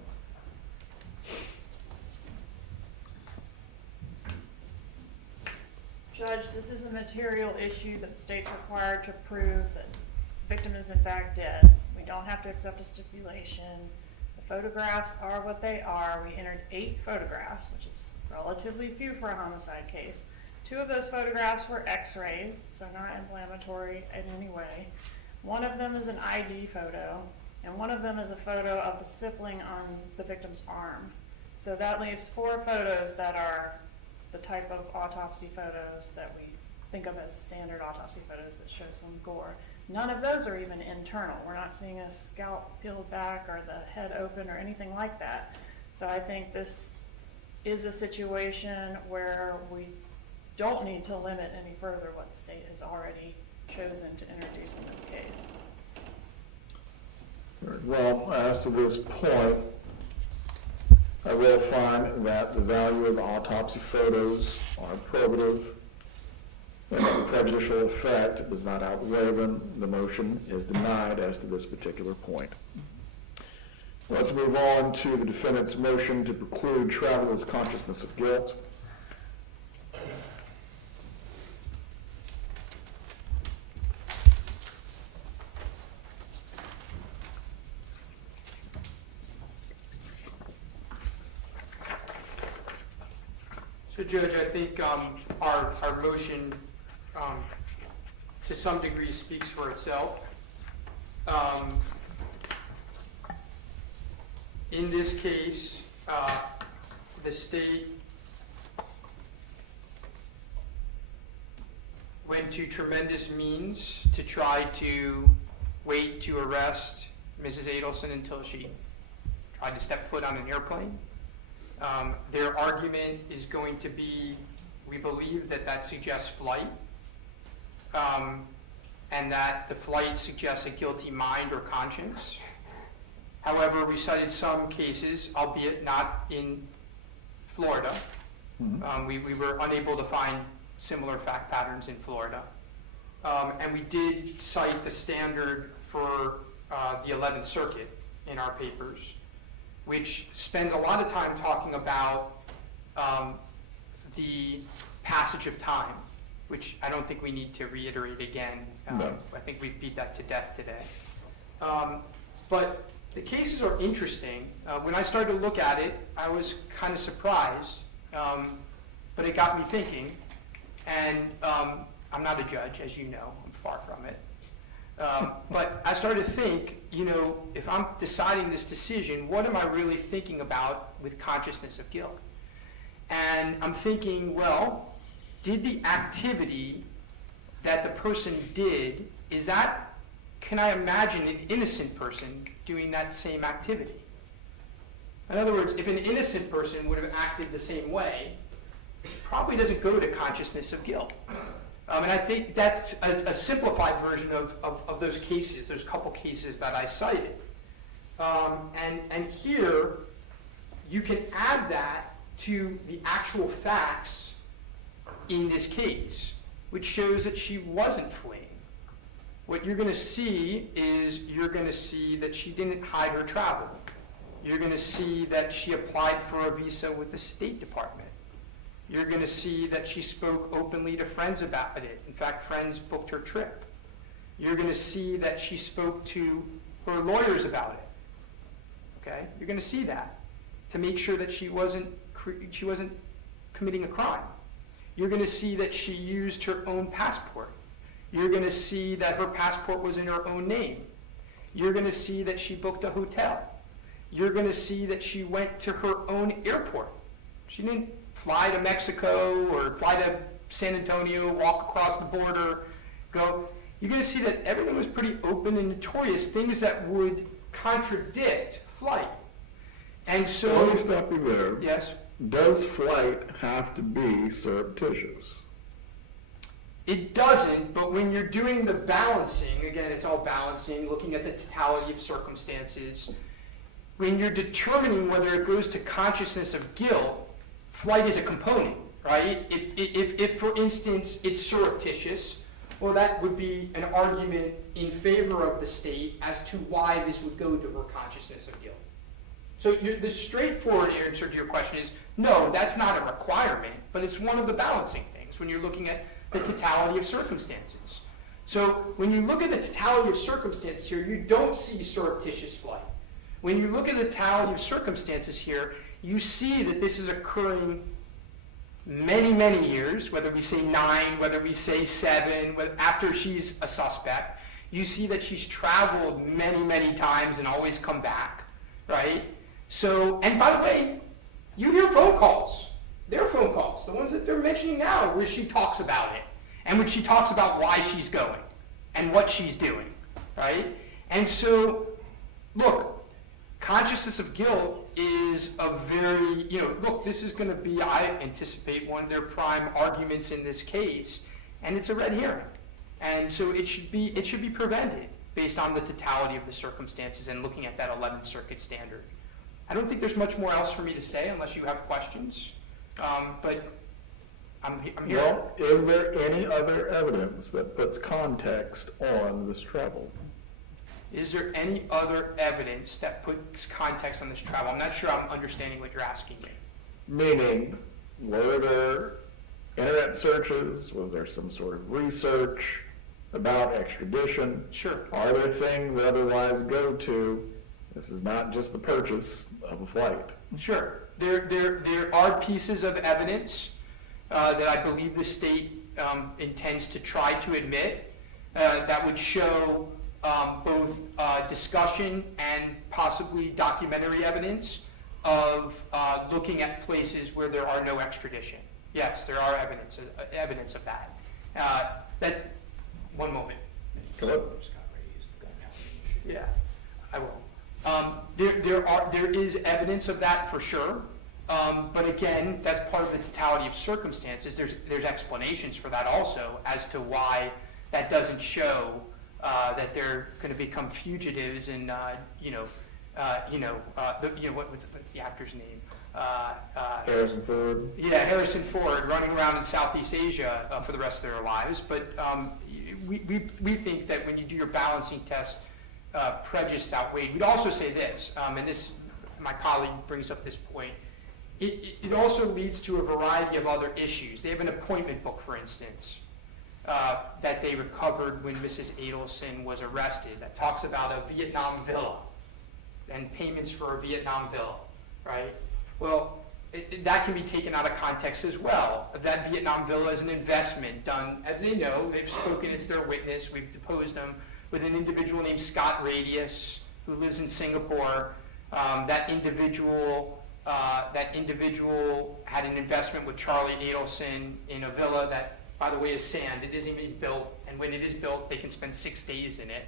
Judge, this is a material issue that the state's required to prove that the victim is in fact dead. We don't have to accept a stipulation. The photographs are what they are. We entered 8 photographs, which is relatively few for a homicide case. 2 of those photographs were x-rays, so not inflammatory in any way. One of them is an ID photo, and one of them is a photo of the stippling on the victim's arm. So that leaves 4 photos that are the type of autopsy photos that we think of as standard autopsy photos that show some gore. None of those are even internal. We're not seeing a scalp peeled back or the head open or anything like that. So I think this is a situation where we don't need to limit any further what the state has already chosen to introduce in this case. Very well, as to this point, I will find that the value of the autopsy photos are probative and that the prejudicial effect does not outweigh them. The motion is denied as to this particular point. Let's move on to the defendant's motion to preclude traveler's consciousness of guilt. So Judge, I think our motion to some degree speaks for itself. In this case, the state went to tremendous means to try to wait to arrest Mrs. Adelson until she tried to step foot on an airplane. Their argument is going to be, we believe that suggests flight, and that the flight suggests a guilty mind or conscience. However, we cited some cases, albeit not in Florida. We were unable to find similar fact patterns in Florida. And we did cite the standard for the 11th Circuit in our papers, which spends a lot of time talking about the passage of time, which I don't think we need to reiterate again. No. I think we've beat that to death today. But the cases are interesting. When I started to look at it, I was kind of surprised, but it got me thinking. And I'm not a judge, as you know, I'm far from it. But I started to think, if I'm deciding this decision, what am I really thinking about with consciousness of guilt? And I'm thinking, well, did the activity that the person did, can I imagine an innocent person doing that same activity? In other words, if an innocent person would have acted the same way, it probably doesn't go to consciousness of guilt. And I think that's a simplified version of those cases, those couple cases that I cited. And here, you can add that to the actual facts in this case, which shows that she wasn't fleeing. What you're going to see is that she didn't hide her travel. You're going to see that she applied for a visa with the State Department. You're going to see that she spoke openly to friends about it. In fact, friends booked her trip. You're going to see that she spoke to her lawyers about it. Okay? You're going to see that. to make sure that she wasn't committing a crime. You're going to see that she used her own passport. You're going to see that her passport was in her own name. You're going to see that she booked a hotel. You're going to see that she went to her own airport. She didn't fly to Mexico or fly to San Antonio, walk across the border, go. You're going to see that everything was pretty open and notorious, things that would contradict flight. And so... Let me stop you there. Yes? Does flight have to be surreptitious? It doesn't, but when you're doing the balancing, again, it's all balancing, looking at the totality of circumstances, when you're determining whether it goes to consciousness of guilt, flight is a component, right? If for instance, it's surreptitious, well, that would be an argument in favor of the state as to why this would go to her consciousness of guilt. So the straightforward answer to your question is, no, that's not a requirement, but it's one of the balancing things when you're looking at the totality of circumstances. So when you look at the totality of circumstances here, you don't see surreptitious flight. When you look at the totality of circumstances here, you see that this is occurring many, many years, whether we say 9, whether we say 7, after she's a suspect. You see that she's traveled many, many times and always come back, right? So, and by the way, you hear phone calls. Their phone calls, the ones that they're mentioning now, where she talks about it, and when she talks about why she's going, and what she's doing, right? And so, look, consciousness of guilt is a very, look, this is going to be, I anticipate, one of their prime arguments in this case, and it's a red herring. And so it should be prevented based on the totality of the circumstances and looking at that 11th Circuit standard. I don't think there's much more else for me to say unless you have questions. But I'm here. Well, is there any other evidence that puts context on this travel? Is there any other evidence that puts context on this travel? I'm not sure I'm understanding what you're asking me. Meaning, were there internet searches? Was there some sort of research about extradition? Sure. Are there things that otherwise go to, this is not just the purchase of a flight? Sure. There are pieces of evidence that I believe the state intends to try to admit that would show both discussion and possibly documentary evidence of looking at places where there are no extradition. Yes, there are evidence of that. One moment. Philip? Yeah, I will. There is evidence of that for sure, but again, that's part of the totality of circumstances. There's explanations for that also as to why that doesn't show that they're going to become fugitives and what's the actor's name? Harrison Ford? Yeah, Harrison Ford running around in Southeast Asia for the rest of their lives. But we think that when you do your balancing test, prejudice outweighed. We'd also say this, and this, my colleague brings up this point, it also leads to a variety of other issues. They have an appointment book, for instance, that they recovered when Mrs. Adelson was arrested that talks about a Vietnam villa and payments for a Vietnam villa, right? Well, that can be taken out of context as well. That Vietnam villa is an investment done, as they know, they've spoken as their witness, we've deposed them, with an individual named Scott Radius, who lives in Singapore. That individual had an investment with Charlie Adelson in a villa that, by the way, is sand. It isn't even built, and when it is built, they can spend 6 days in it.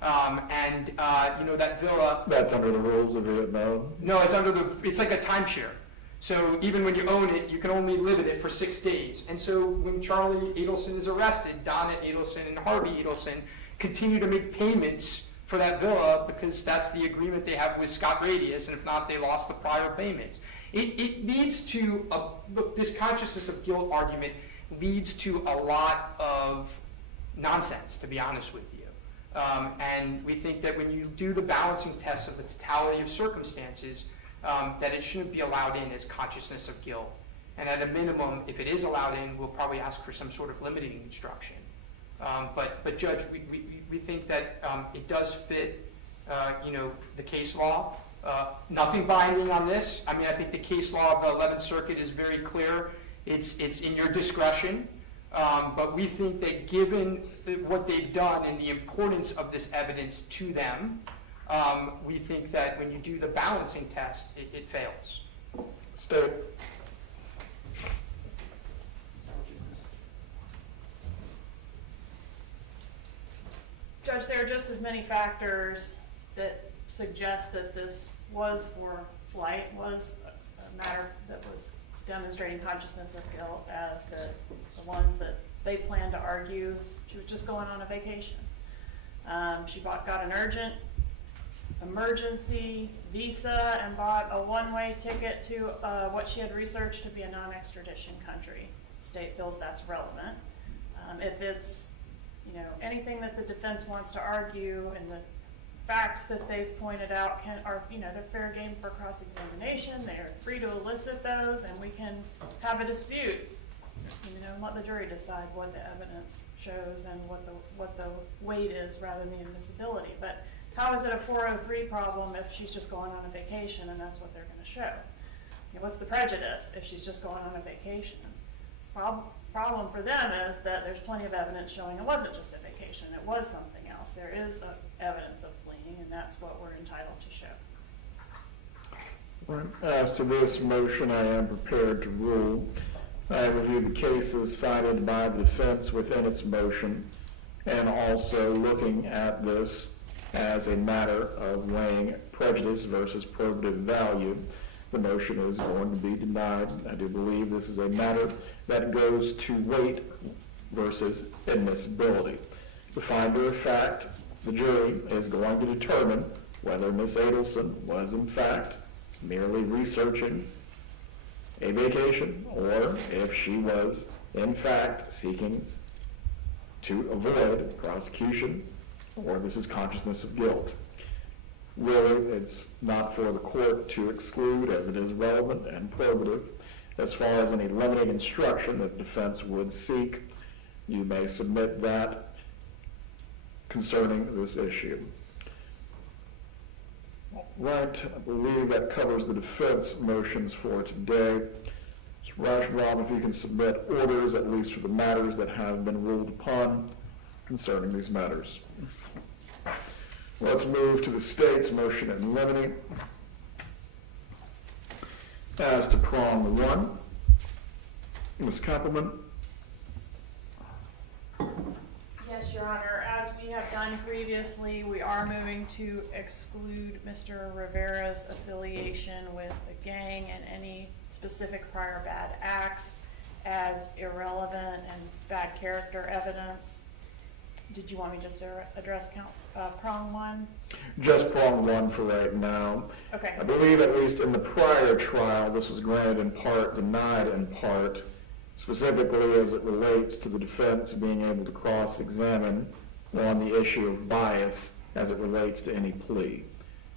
That villa... That's under the rules of Vietnam? No, it's like a timeshare. So even when you own it, you can only live in it for 6 days. And so when Charlie Adelson is arrested, Donna Adelson and Harvey Adelson continue to make payments for that villa because that's the agreement they have with Scott Radius, and if not, they lost the prior payments. It leads to, look, this consciousness of guilt argument leads to a lot of nonsense, to be honest with you. And we think that when you do the balancing test of the totality of circumstances, that it shouldn't be allowed in as consciousness of guilt. And at a minimum, if it is allowed in, we'll probably ask for some sort of limiting instruction. But Judge, we think that it does fit, the case law, Nothing binding on this. I mean, I think the case law of the 11th Circuit is very clear. It's in your discretion. But we think that given what they've done and the importance of this evidence to them, we think that when you do the balancing test, it fails. State. Judge, there are just as many factors that suggest that this was for flight, was a matter that was demonstrating consciousness of guilt, as the ones that they planned to argue she was just going on a vacation. She got an urgent emergency visa and bought a one-way ticket to what she had researched to be a non-extradition country. The state feels that's relevant. If it's anything that the defense wants to argue, and the facts that they've pointed out are they're fair game for cross-examination. They're free to elicit those, and we can have a dispute. Let the jury decide what the evidence shows and what the weight is rather than the admissibility. But how is it a 403 problem if she's just going on a vacation and that's what they're going to show? What's the prejudice if she's just going on a vacation? Problem for them is that there's plenty of evidence showing it wasn't just a vacation, it was something else. There is evidence of fleeing, and that's what we're entitled to show. Right. As to this motion, I am prepared to rule. I reviewed the cases cited by the defense within its motion, and also looking at this as a matter of weighing prejudice versus probative value. The motion is going to be denied. I do believe this is a matter that goes to weight versus admissibility. The finder of fact, the jury, is going to determine whether Ms. Adelson was in fact merely researching a vacation, or if she was in fact seeking to avoid prosecution, or this is consciousness of guilt. Really, it's not for the court to exclude, as it is relevant and probative. As far as any limiting instruction that the defense would seek, you may submit that concerning this issue. Right, I believe that covers the defense motions for today. Mr. Rashbaum, if you can submit orders, at least for the matters that have been ruled upon concerning these matters. Let's move to the state's motion in limine. As to prong 1, Ms. Koppelman. Yes, Your Honor. As we have done previously, we are moving to exclude Mr. Rivera's affiliation with the gang and any specific prior bad acts as irrelevant and bad character evidence. Did you want me just to address prong 1? Just prong 1 for right now. Okay. I believe at least in the prior trial, this was granted in part, denied in part, specifically as it relates to the defense being able to cross-examine on the issue of bias as it relates to any plea.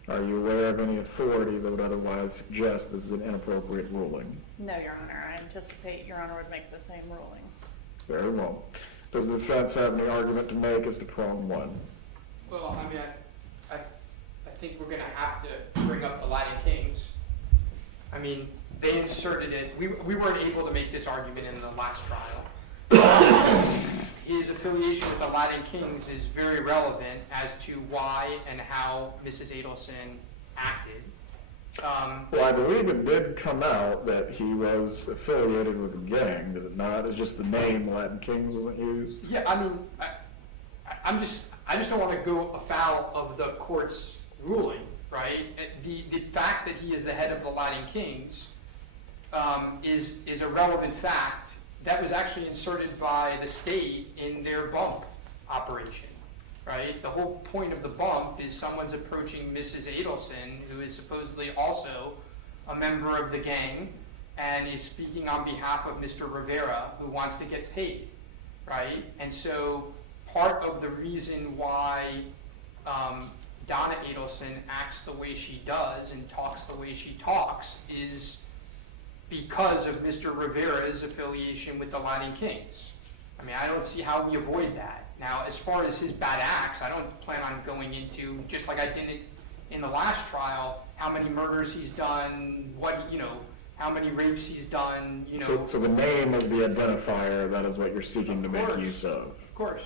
Are you aware of any authority that would otherwise suggest this is an inappropriate ruling? No, Your Honor. I anticipate Your Honor would make the same ruling. Very well. Does the defense have any argument to make as to prong 1? Well, I mean, I think we're going to have to bring up the Latin Kings. I mean, they inserted it. We weren't able to make this argument in the last trial. His affiliation with the Latin Kings is very relevant as to why and how Mrs. Adelson acted. Well, I believe it did come out that he was affiliated with a gang, did it not? It's just the name Latin Kings wasn't used? Yeah, I mean, I just don't want to go afoul of the court's ruling, right? The fact that he is the head of the Latin Kings is a relevant fact that was actually inserted by the state in their bump operation, right? The whole point of the bump is someone's approaching Mrs. Adelson, who is supposedly also a member of the gang, and is speaking on behalf of Mr. Rivera, who wants to get paid, right? And so part of the reason why Donna Adelson acts the way she does and talks the way she talks is because of Mr. Rivera's affiliation with the Latin Kings. I mean, I don't see how we avoid that. Now, as far as his bad acts, I don't plan on going into, just like I did in the last trial, how many murders he's done, how many rapes he's done, So the name is the identifier, that is what you're seeking to Of make course. use of. Of course.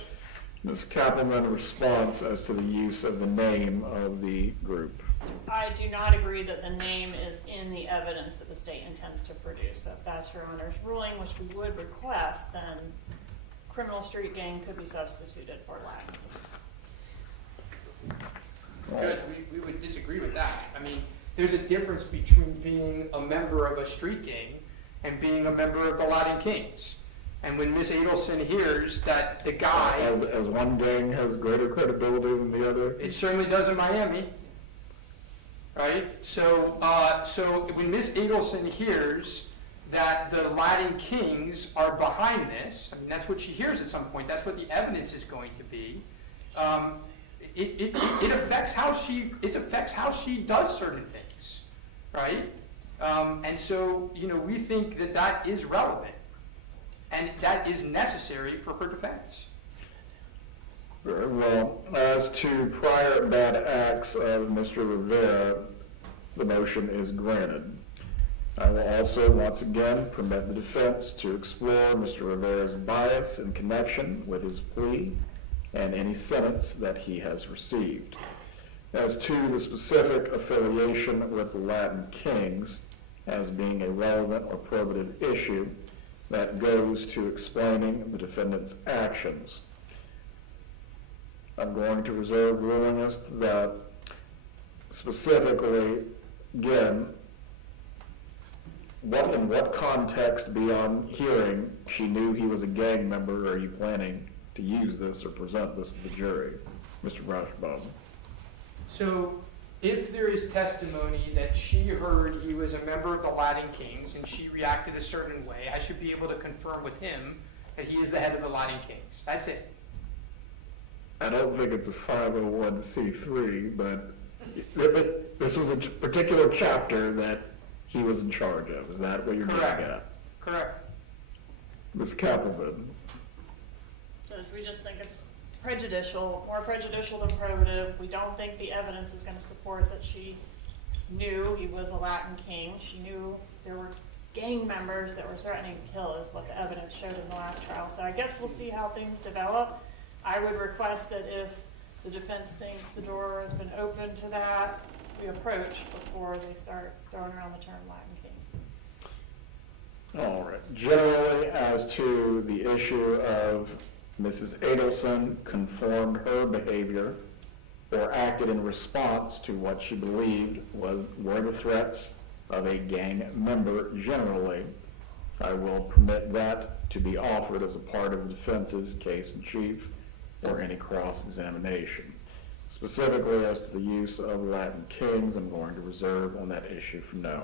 Ms. Kappelman, response as to the use of the name of the group. I do not agree that the name is in the evidence that the state intends to produce. So if that's your Honor's ruling, which we would request, then criminal street gang could be substituted for Latin. Judge, we would disagree with that. I mean, there's a difference between being a member of a street gang and being a member of the Latin Kings. And when Ms. Adelson hears that the guy, As one gang has greater credibility than the other? it certainly does in Miami, right? So when Ms. Adelson hears that the Latin Kings are behind this, I mean, that's what she hears at some point, that's what the evidence is going to be, it affects how she does certain things, right? And so, we think that that is relevant, and that is necessary for her defense. Very well. As to prior bad acts of Mr. Rivera, the motion is granted. I will also, once again, permit the defense to explore Mr. Rivera's bias in connection with his plea and any sentence that he has received. As to the specific affiliation with the Latin Kings as being a relevant or probative issue, that goes to explaining the defendant's actions. I'm going to reserve ruling as to that. Specifically, again, in what context beyond hearing she knew he was a gang member are you planning to use this or present this to the jury? Mr. Rashbaum. So if there is testimony that she heard he was a member of the Latin Kings and she reacted a certain way, I should be able to confirm with him that he is the head of the Latin Kings. That's it. I don't think it's a 501c3, but this was a particular chapter that he was in charge of. Is that what you're getting at? Correct. Ms. Kappelman. Judge, we just think it's prejudicial, more prejudicial than probative. We don't think the evidence is going to support that she knew he was a Latin king. She knew there were gang members that were threatening to kill, is what the evidence showed in the last trial. So I guess we'll see how things develop. I would request that if the defense thinks the door has been open to that, we approach before they start throwing around the term Latin king. All right. Generally, as to the issue of Mrs. Adelson conformed her behavior or acted in response to what she believed were the threats of a gang member generally, I will permit that to be offered as a part of the defense's case in chief or any cross-examination. Specifically as to the use of Latin Kings, I'm going to reserve on that issue for now.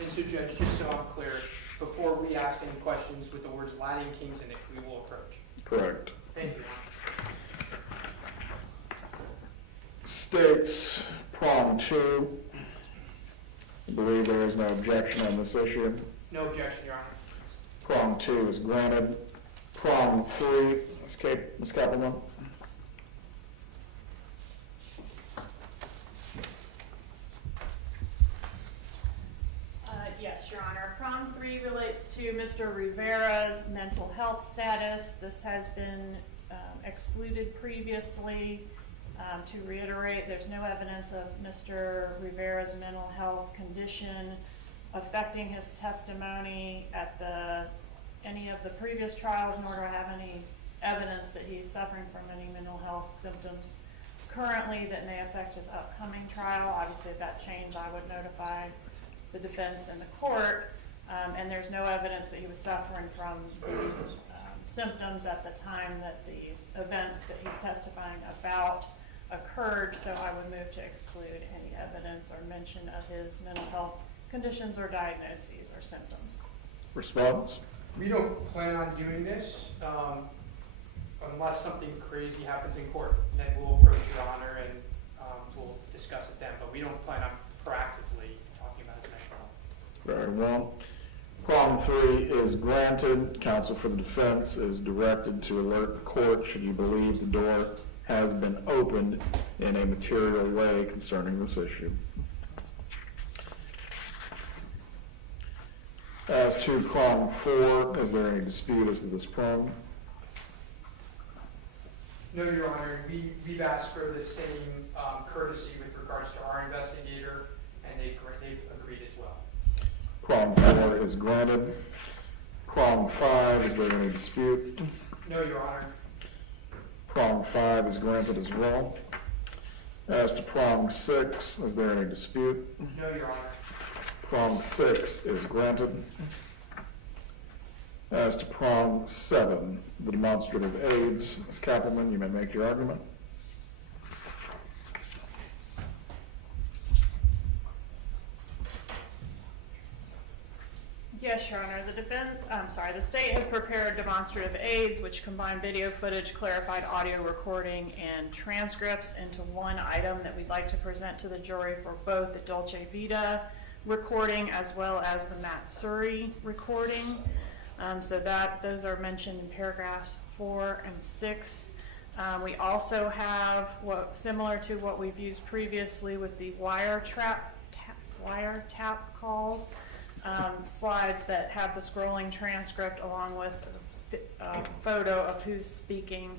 And so, Judge, just so I'm clear, before we ask any questions with the words Latin Kings in it, we will approach. Correct. Thank you. States prong 2. I believe there is no objection on this issue. No objection, Your Honor. Prong 2 is granted. Prong 3, Ms. Kappelman. Yes, Your Honor. Prong 3 relates to Mr. Rivera's mental health status. This has been excluded previously. To reiterate, there's no evidence of Mr. Rivera's mental health condition affecting his testimony at any of the previous trials, nor do I have any evidence that he's suffering from any mental health symptoms currently that may affect his upcoming trial. Obviously, if that changed, I would notify the defense and the court, and there's no evidence that he was suffering from these symptoms at the time that these events that he's testifying about occurred, so I would move to exclude any evidence or mention of his mental health conditions or diagnoses or symptoms. Response? We don't plan on doing this unless something crazy happens in court. Then we'll approach Your Honor and we'll discuss it then, but we don't plan on proactively talking about his mental health. Very well. Prong 3 is granted. Counsel for the defense is directed to alert the court should you believe the door has been opened in a material way concerning this issue. As to prong 4, is there any dispute as to this prong? No, Your Honor, we've asked for the same courtesy with regards to our investigator, and they've agreed as well. Prong 4 is granted. Prong 5, is there any dispute? No, Your Honor. Prong 5 is granted as well. As to prong 6, is there any dispute? No, Your Honor. Prong 6 is granted. As to prong 7, the demonstrative aids, Ms. Kappelman, you may make your argument. Yes, Your Honor. The state has prepared demonstrative aids which combine video footage, clarified audio recording, and transcripts into one item that we'd like to present to the jury for both the Dolce Vita recording as well as the Matsuri recording. Those are mentioned in paragraphs 4 and 6. We also have similar to what we've used previously with the wiretap calls, slides that have the scrolling transcript along with a photo of who's speaking,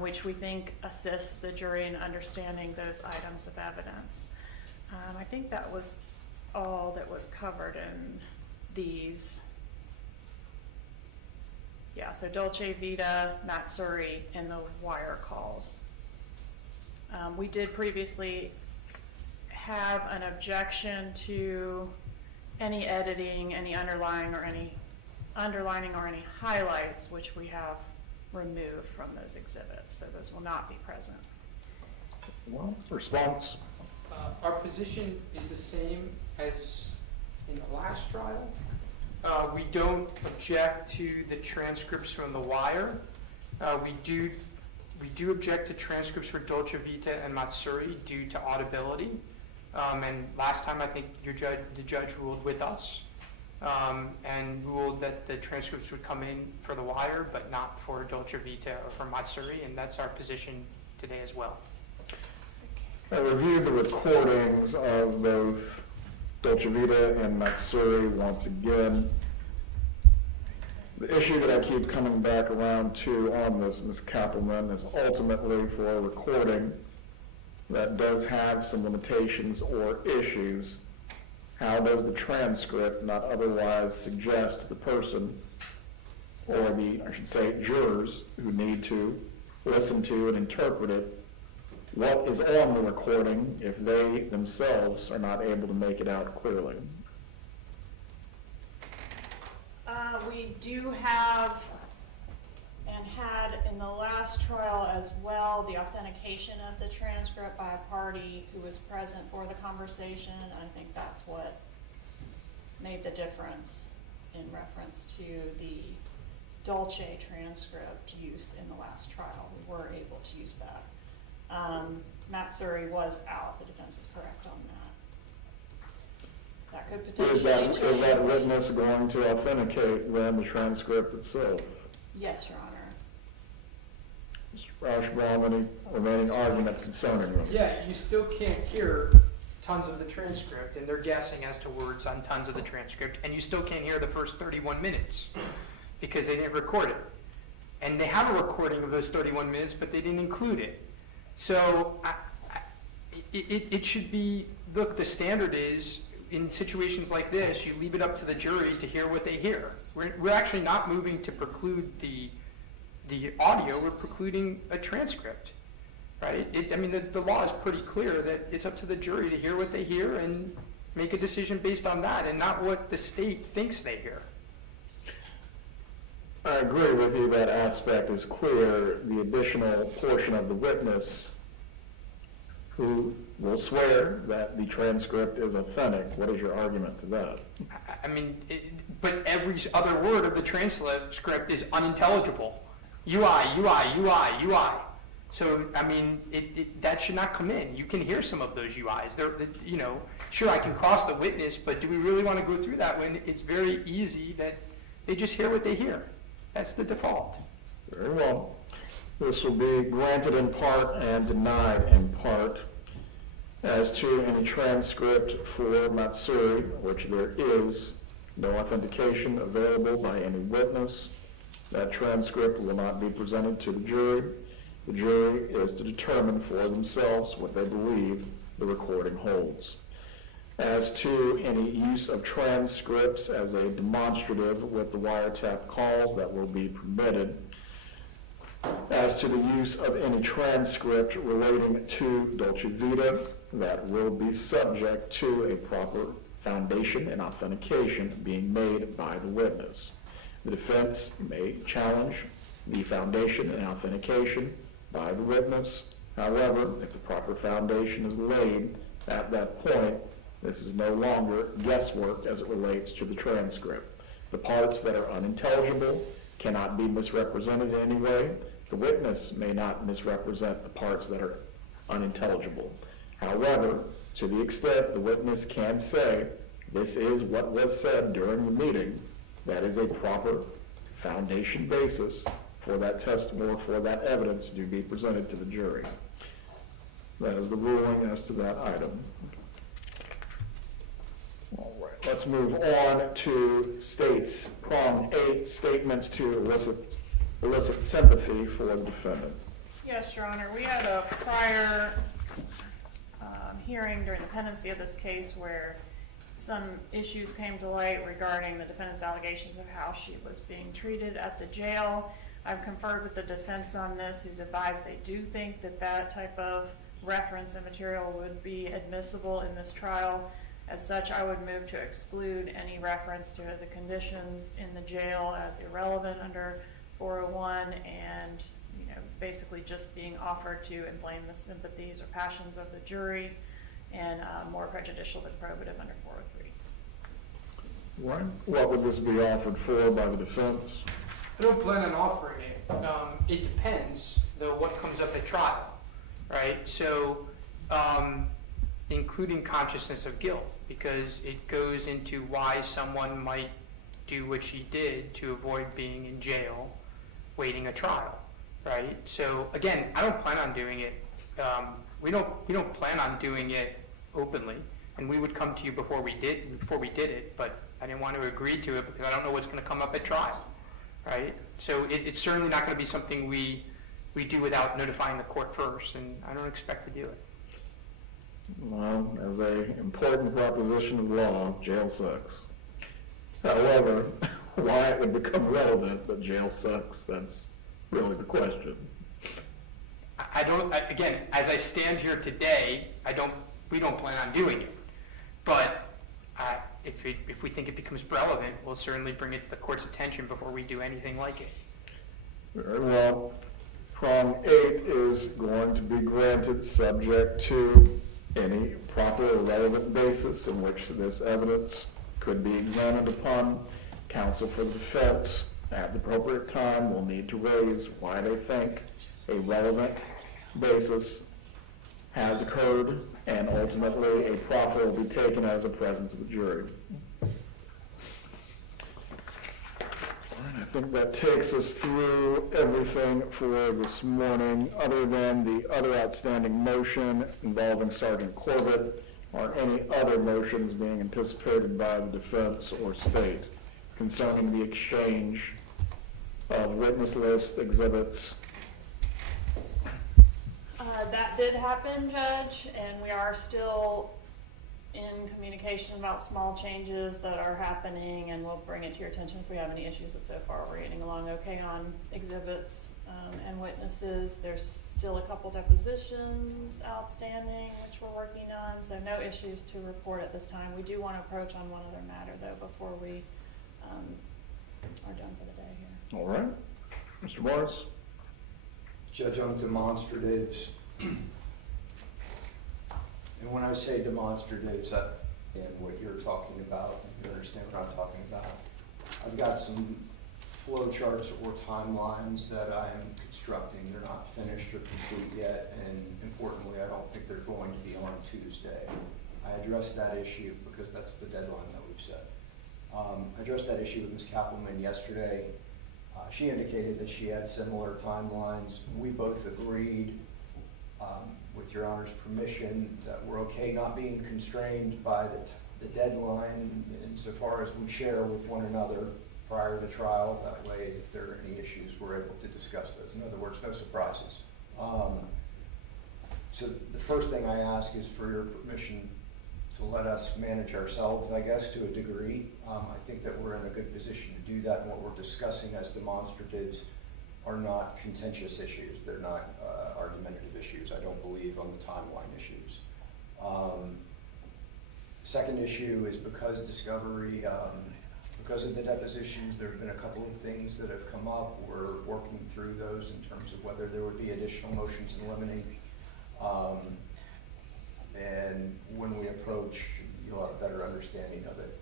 which we think assists the jury in understanding those items of evidence. I think that was all that was covered in these. Yeah, so Dolce Vita, Matsuri, and the wire calls. We did previously have an objection to any editing, any underlining or any highlights, which we have removed from those exhibits, so those will not be present. Well, response? Our position is the same as in the last trial. We don't object to the transcripts from the wire. We do object to transcripts for Dolce Vita and Matsuri due to audibility. And last time I think the judge ruled with us and ruled that the transcripts would come in for the wire but not for Dolce Vita or for Matsuri, and that's our position today as well. I reviewed the recordings of both Dolce Vita and Matsuri once again. The issue that I keep coming back around to on this, Ms. Kappelman, is ultimately for a recording that does have some limitations or issues. How does the transcript not otherwise suggest to the person, or I should say, jurors who need to listen to and interpret it, what is on the recording if they themselves are not able to make it out clearly? We do have and had in the last trial as well the authentication of the transcript by a party who was present for the conversation. I think that's what made the difference in reference to the Dolce transcript use in the last trial. We were able to use that. Matsuri was out. The defense is correct on that. That could potentially change. Is that witness going to authenticate then the transcript itself? Yes, Your Honor. Mr. Rauschbaum, any remaining arguments concerning them? Yeah, you still can't hear tons of the transcript, and they're guessing as to words on tons of the transcript, and you still can't hear the first 31 minutes because they didn't record it. And they have a recording of those 31 minutes, but they didn't include it. So it should be, look, the standard is, in situations like this, you leave it up to the juries to hear what they hear. We're actually not moving to preclude the audio, we're precluding a transcript, right? The law is pretty clear that it's up to the jury to hear what they hear and make a decision based on that and not what the state thinks they hear. I agree with you, that aspect is clear. The additional portion of the witness who will swear that the transcript is authentic, what is your argument to that? But every other word of the transcript is unintelligible. UI. So, that should not come in. You can hear some of those UIs. Sure, I can cross the witness, but do we really want to go through that when it's very easy that they just hear what they hear? That's the default. Very well. This will be granted in part and denied in part. As to any transcript for Matsuri, which there is no authentication available by any witness, that transcript will not be presented to the jury. The jury is to determine for themselves what they believe the recording holds. As to any use of transcripts as a demonstrative with the wiretap calls, that will be permitted. As to the use of any transcript relating to Dolce Vita, that will be subject to a proper foundation and authentication being made by the witness. The defense may challenge the foundation and authentication by the witness. However, if the proper foundation is laid at that point, this is no longer guesswork as it relates to the transcript. The parts that are unintelligible cannot be misrepresented in any way. The witness may not misrepresent the parts that are unintelligible. However, to the extent the witness can say, this is what was said during the meeting, that is a proper foundation basis for that testimony, for that evidence to be presented to the jury. That is the ruling as to that item. All right, let's move on to states. Prong 8, statements to elicit sympathy for the defendant. Yes, Your Honor. We had a prior hearing during the pendency of this case where some issues came to light regarding the defendant's allegations of how she was being treated at the jail. I've conferred with the defense on this, who's advised they do think that that type of reference and material would be admissible in this trial. As such, I would move to exclude any reference to the conditions in the jail as irrelevant under 401 and basically just being offered to inflame the sympathies or passions of the jury and more prejudicial than probative under 403. Right. What would this be offered for by the defense? I don't plan on offering it. It depends, though, what comes up at trial, right? So, including consciousness of guilt, because it goes into why someone might do what she did to avoid being in jail, waiting a trial, right? So, again, I don't plan on doing it. We don't plan on doing it openly, and we would come to you before we did it, but I didn't want to agree to it because I don't know what's going to come up at trial, right? So it's certainly not going to be something we do without notifying the court first, and I don't expect to do it. Well, as an important proposition of law, jail sucks. However, why it would become relevant that jail sucks, that's really the question. Again, as I stand here today, we don't plan on doing it. But if we think it becomes relevant, we'll certainly bring it to the court's attention before we do anything like it. Very well. Prong 8 is going to be granted subject to any proper or relevant basis in which this evidence could be examined upon. Counsel for the defense at the appropriate time will need to raise why they think a relevant basis has occurred, and ultimately a proffer will be taken out of the presence of the jury. I think that takes us through everything for this morning, other than the other outstanding motion involving Sergeant Corbett. Are any other motions being anticipated by the defense or state concerning the exchange of witness list exhibits? That did happen, Judge, and we are still in communication about small changes that are happening, and we'll bring it to your attention if we have any issues, but so far we're getting along okay on exhibits and witnesses. There's still a couple depositions outstanding, which we're working on, so no issues to report at this time. We do want to approach on one other matter, though, before we are done for the day here. All right. Mr. Morris? Judge, on demonstratives, and when I say demonstratives, and what you're talking about, you understand what I'm talking about. I've got some flow charts or timelines that I am constructing. They're not finished or complete yet, and importantly, I don't think they're going to be on Tuesday. I addressed that issue because that's the deadline that we've set. I addressed that issue with Ms. Kappelman yesterday. She indicated that she had similar timelines. We both agreed, with Your Honor's permission, that we're okay not being constrained by the deadline insofar as we share with one another prior to trial. That way, if there are any issues, we're able to discuss those. In other words, no surprises. So the first thing I ask is for your permission to let us manage ourselves, I guess, to a degree. I think that we're in a good position to do that, and what we're discussing as demonstratives are not contentious issues. They're not argumentative issues, I don't believe, on the timeline issues. Second issue is because discovery, because of the depositions, there have been a couple of things that have come up. We're working through those in terms of whether there would be additional motions in limine. And when we approach, you'll have a better understanding of it.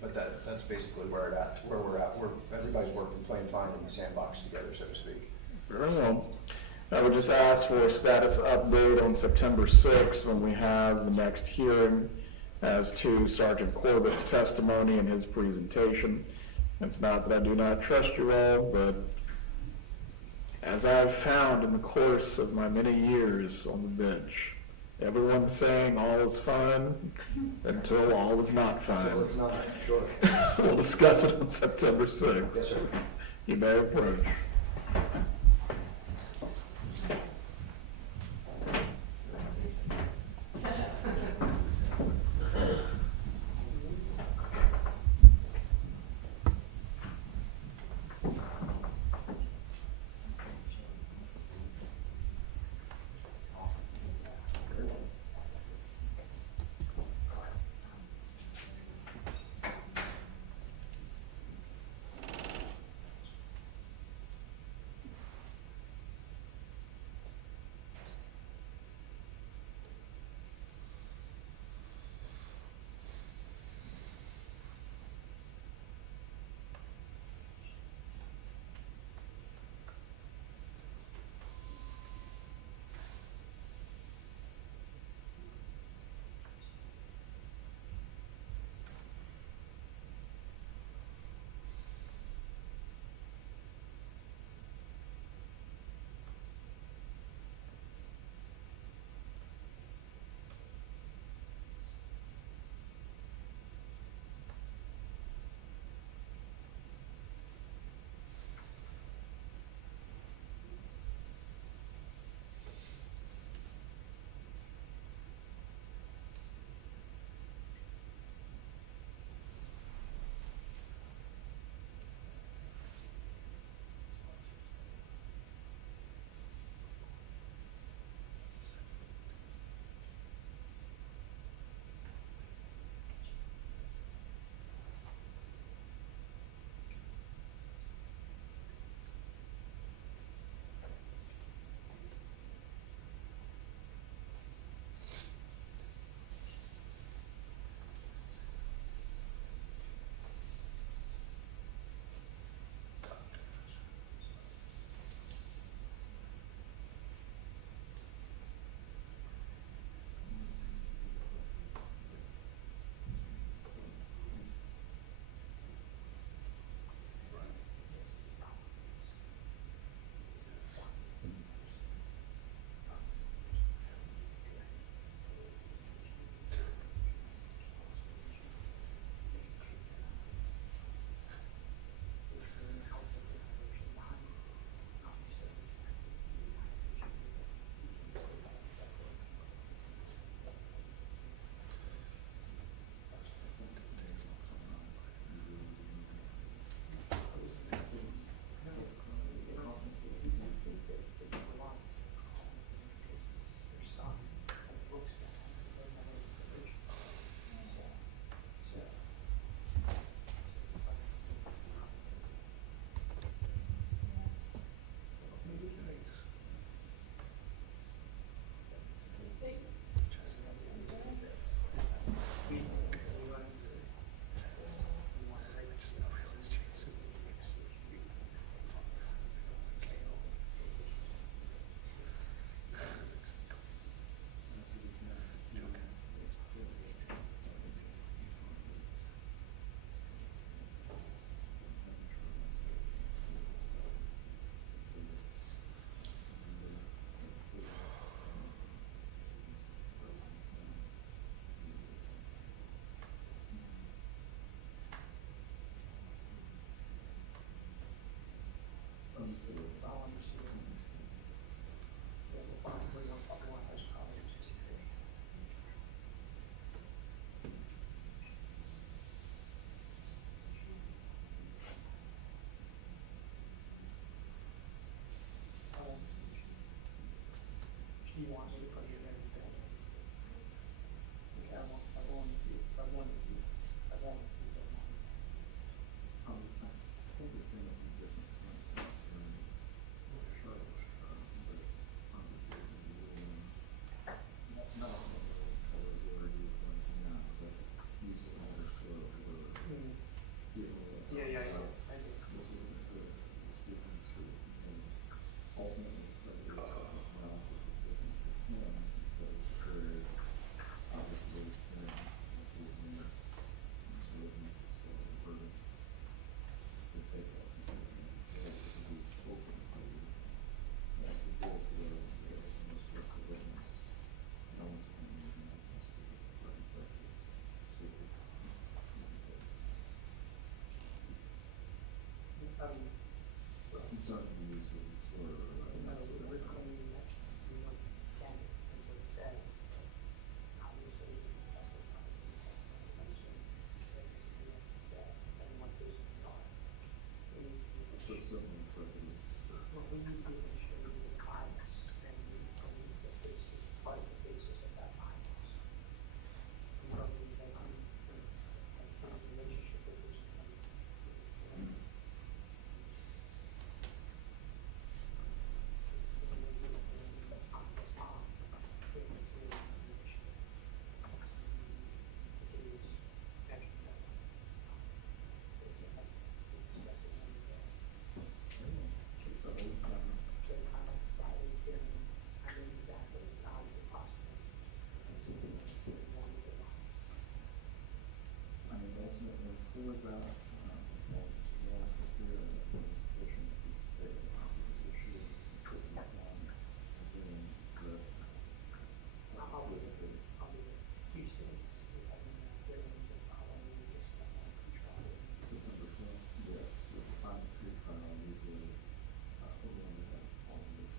But that's basically where we're at. Everybody's working, playing fine in the sandbox together, so to speak. Very well. I would just ask for a status update on September 6th when we have the next hearing as to Sergeant Corbett's testimony and his presentation. It's not that I do not trust you all, but as I've found in the course of my many years on the bench, everyone's saying all is fine until all is not fine. So it's not, sure. We'll discuss it on September 6th. Yes, sir. You may approach. Accepting use of the slur, right? No, we're claiming that we want candid, is what it says. Obviously, that's the policy, that's what he said, and what this is not. We need to be So something prejudice. well, we need to be able to show you the bias, and we believe that this is part of the basis of that bias. We believe that his relationship with his I mean, ultimately, for that, as long as it's clear and it's sufficient to take it out of the issue, put it on, and then the, physically, Tuesday, we have a hearing to follow, we just got that control. September 12th, yes, with the final pre-trial, we did, we're going to have all of this.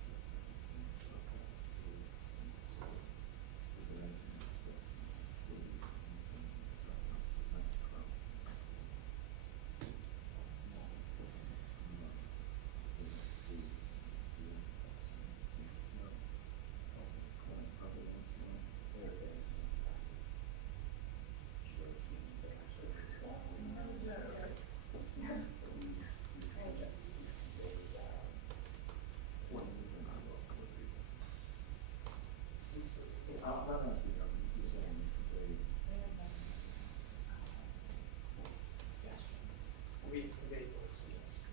We made those suggestions.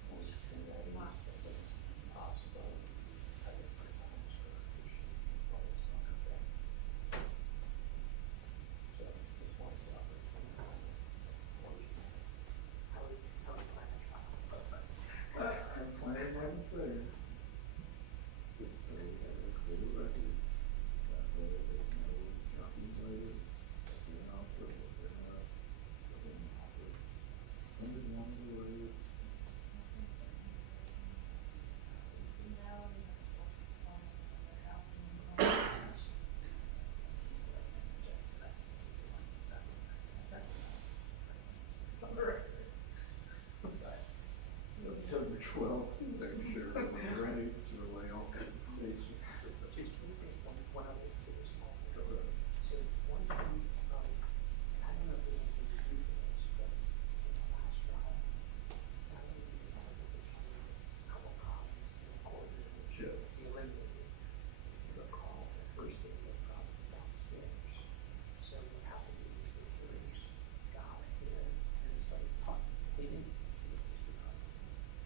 I'm playing by the same. It's so we have a clear record. That way they know nothing later. They're not sure what they have. But then somebody wanted to wait. September 12th, make sure we're ready to relay all information. Just one other thing, small. Go ahead. So one thing, I don't know if we have to do this, but in the last trial, not only did we have a couple columns in the court, which Yes. we eliminated, the call, the first day of problems downstairs. So what happened is the jurors got here and started talking. They didn't see it was the problem.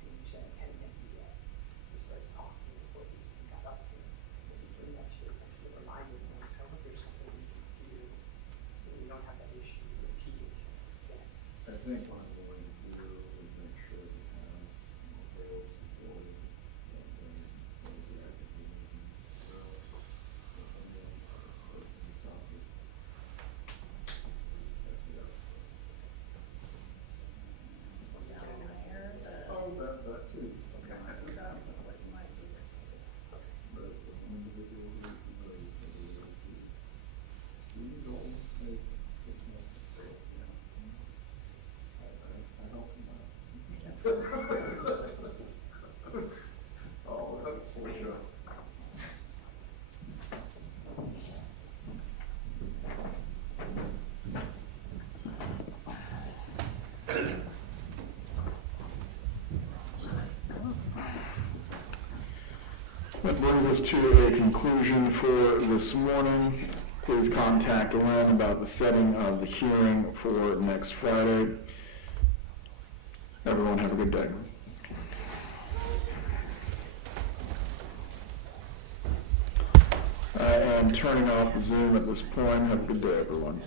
And you said, and then we started talking before we even got up here. And he pretty much reminded them, so there's something we can do, so we don't have that issue repeated again. I think what I'm going to do is make sure we have more bills before we, and then maybe I can do Oh, that too. But the individual group, so you don't make, it's not, I don't know. Oh, that's for sure. That brings us to a conclusion for this morning. Please contact Lynn about the setting of the hearing for next Friday. Everyone have a good day. I am turning off the Zoom at this point. Have a good day, everyone.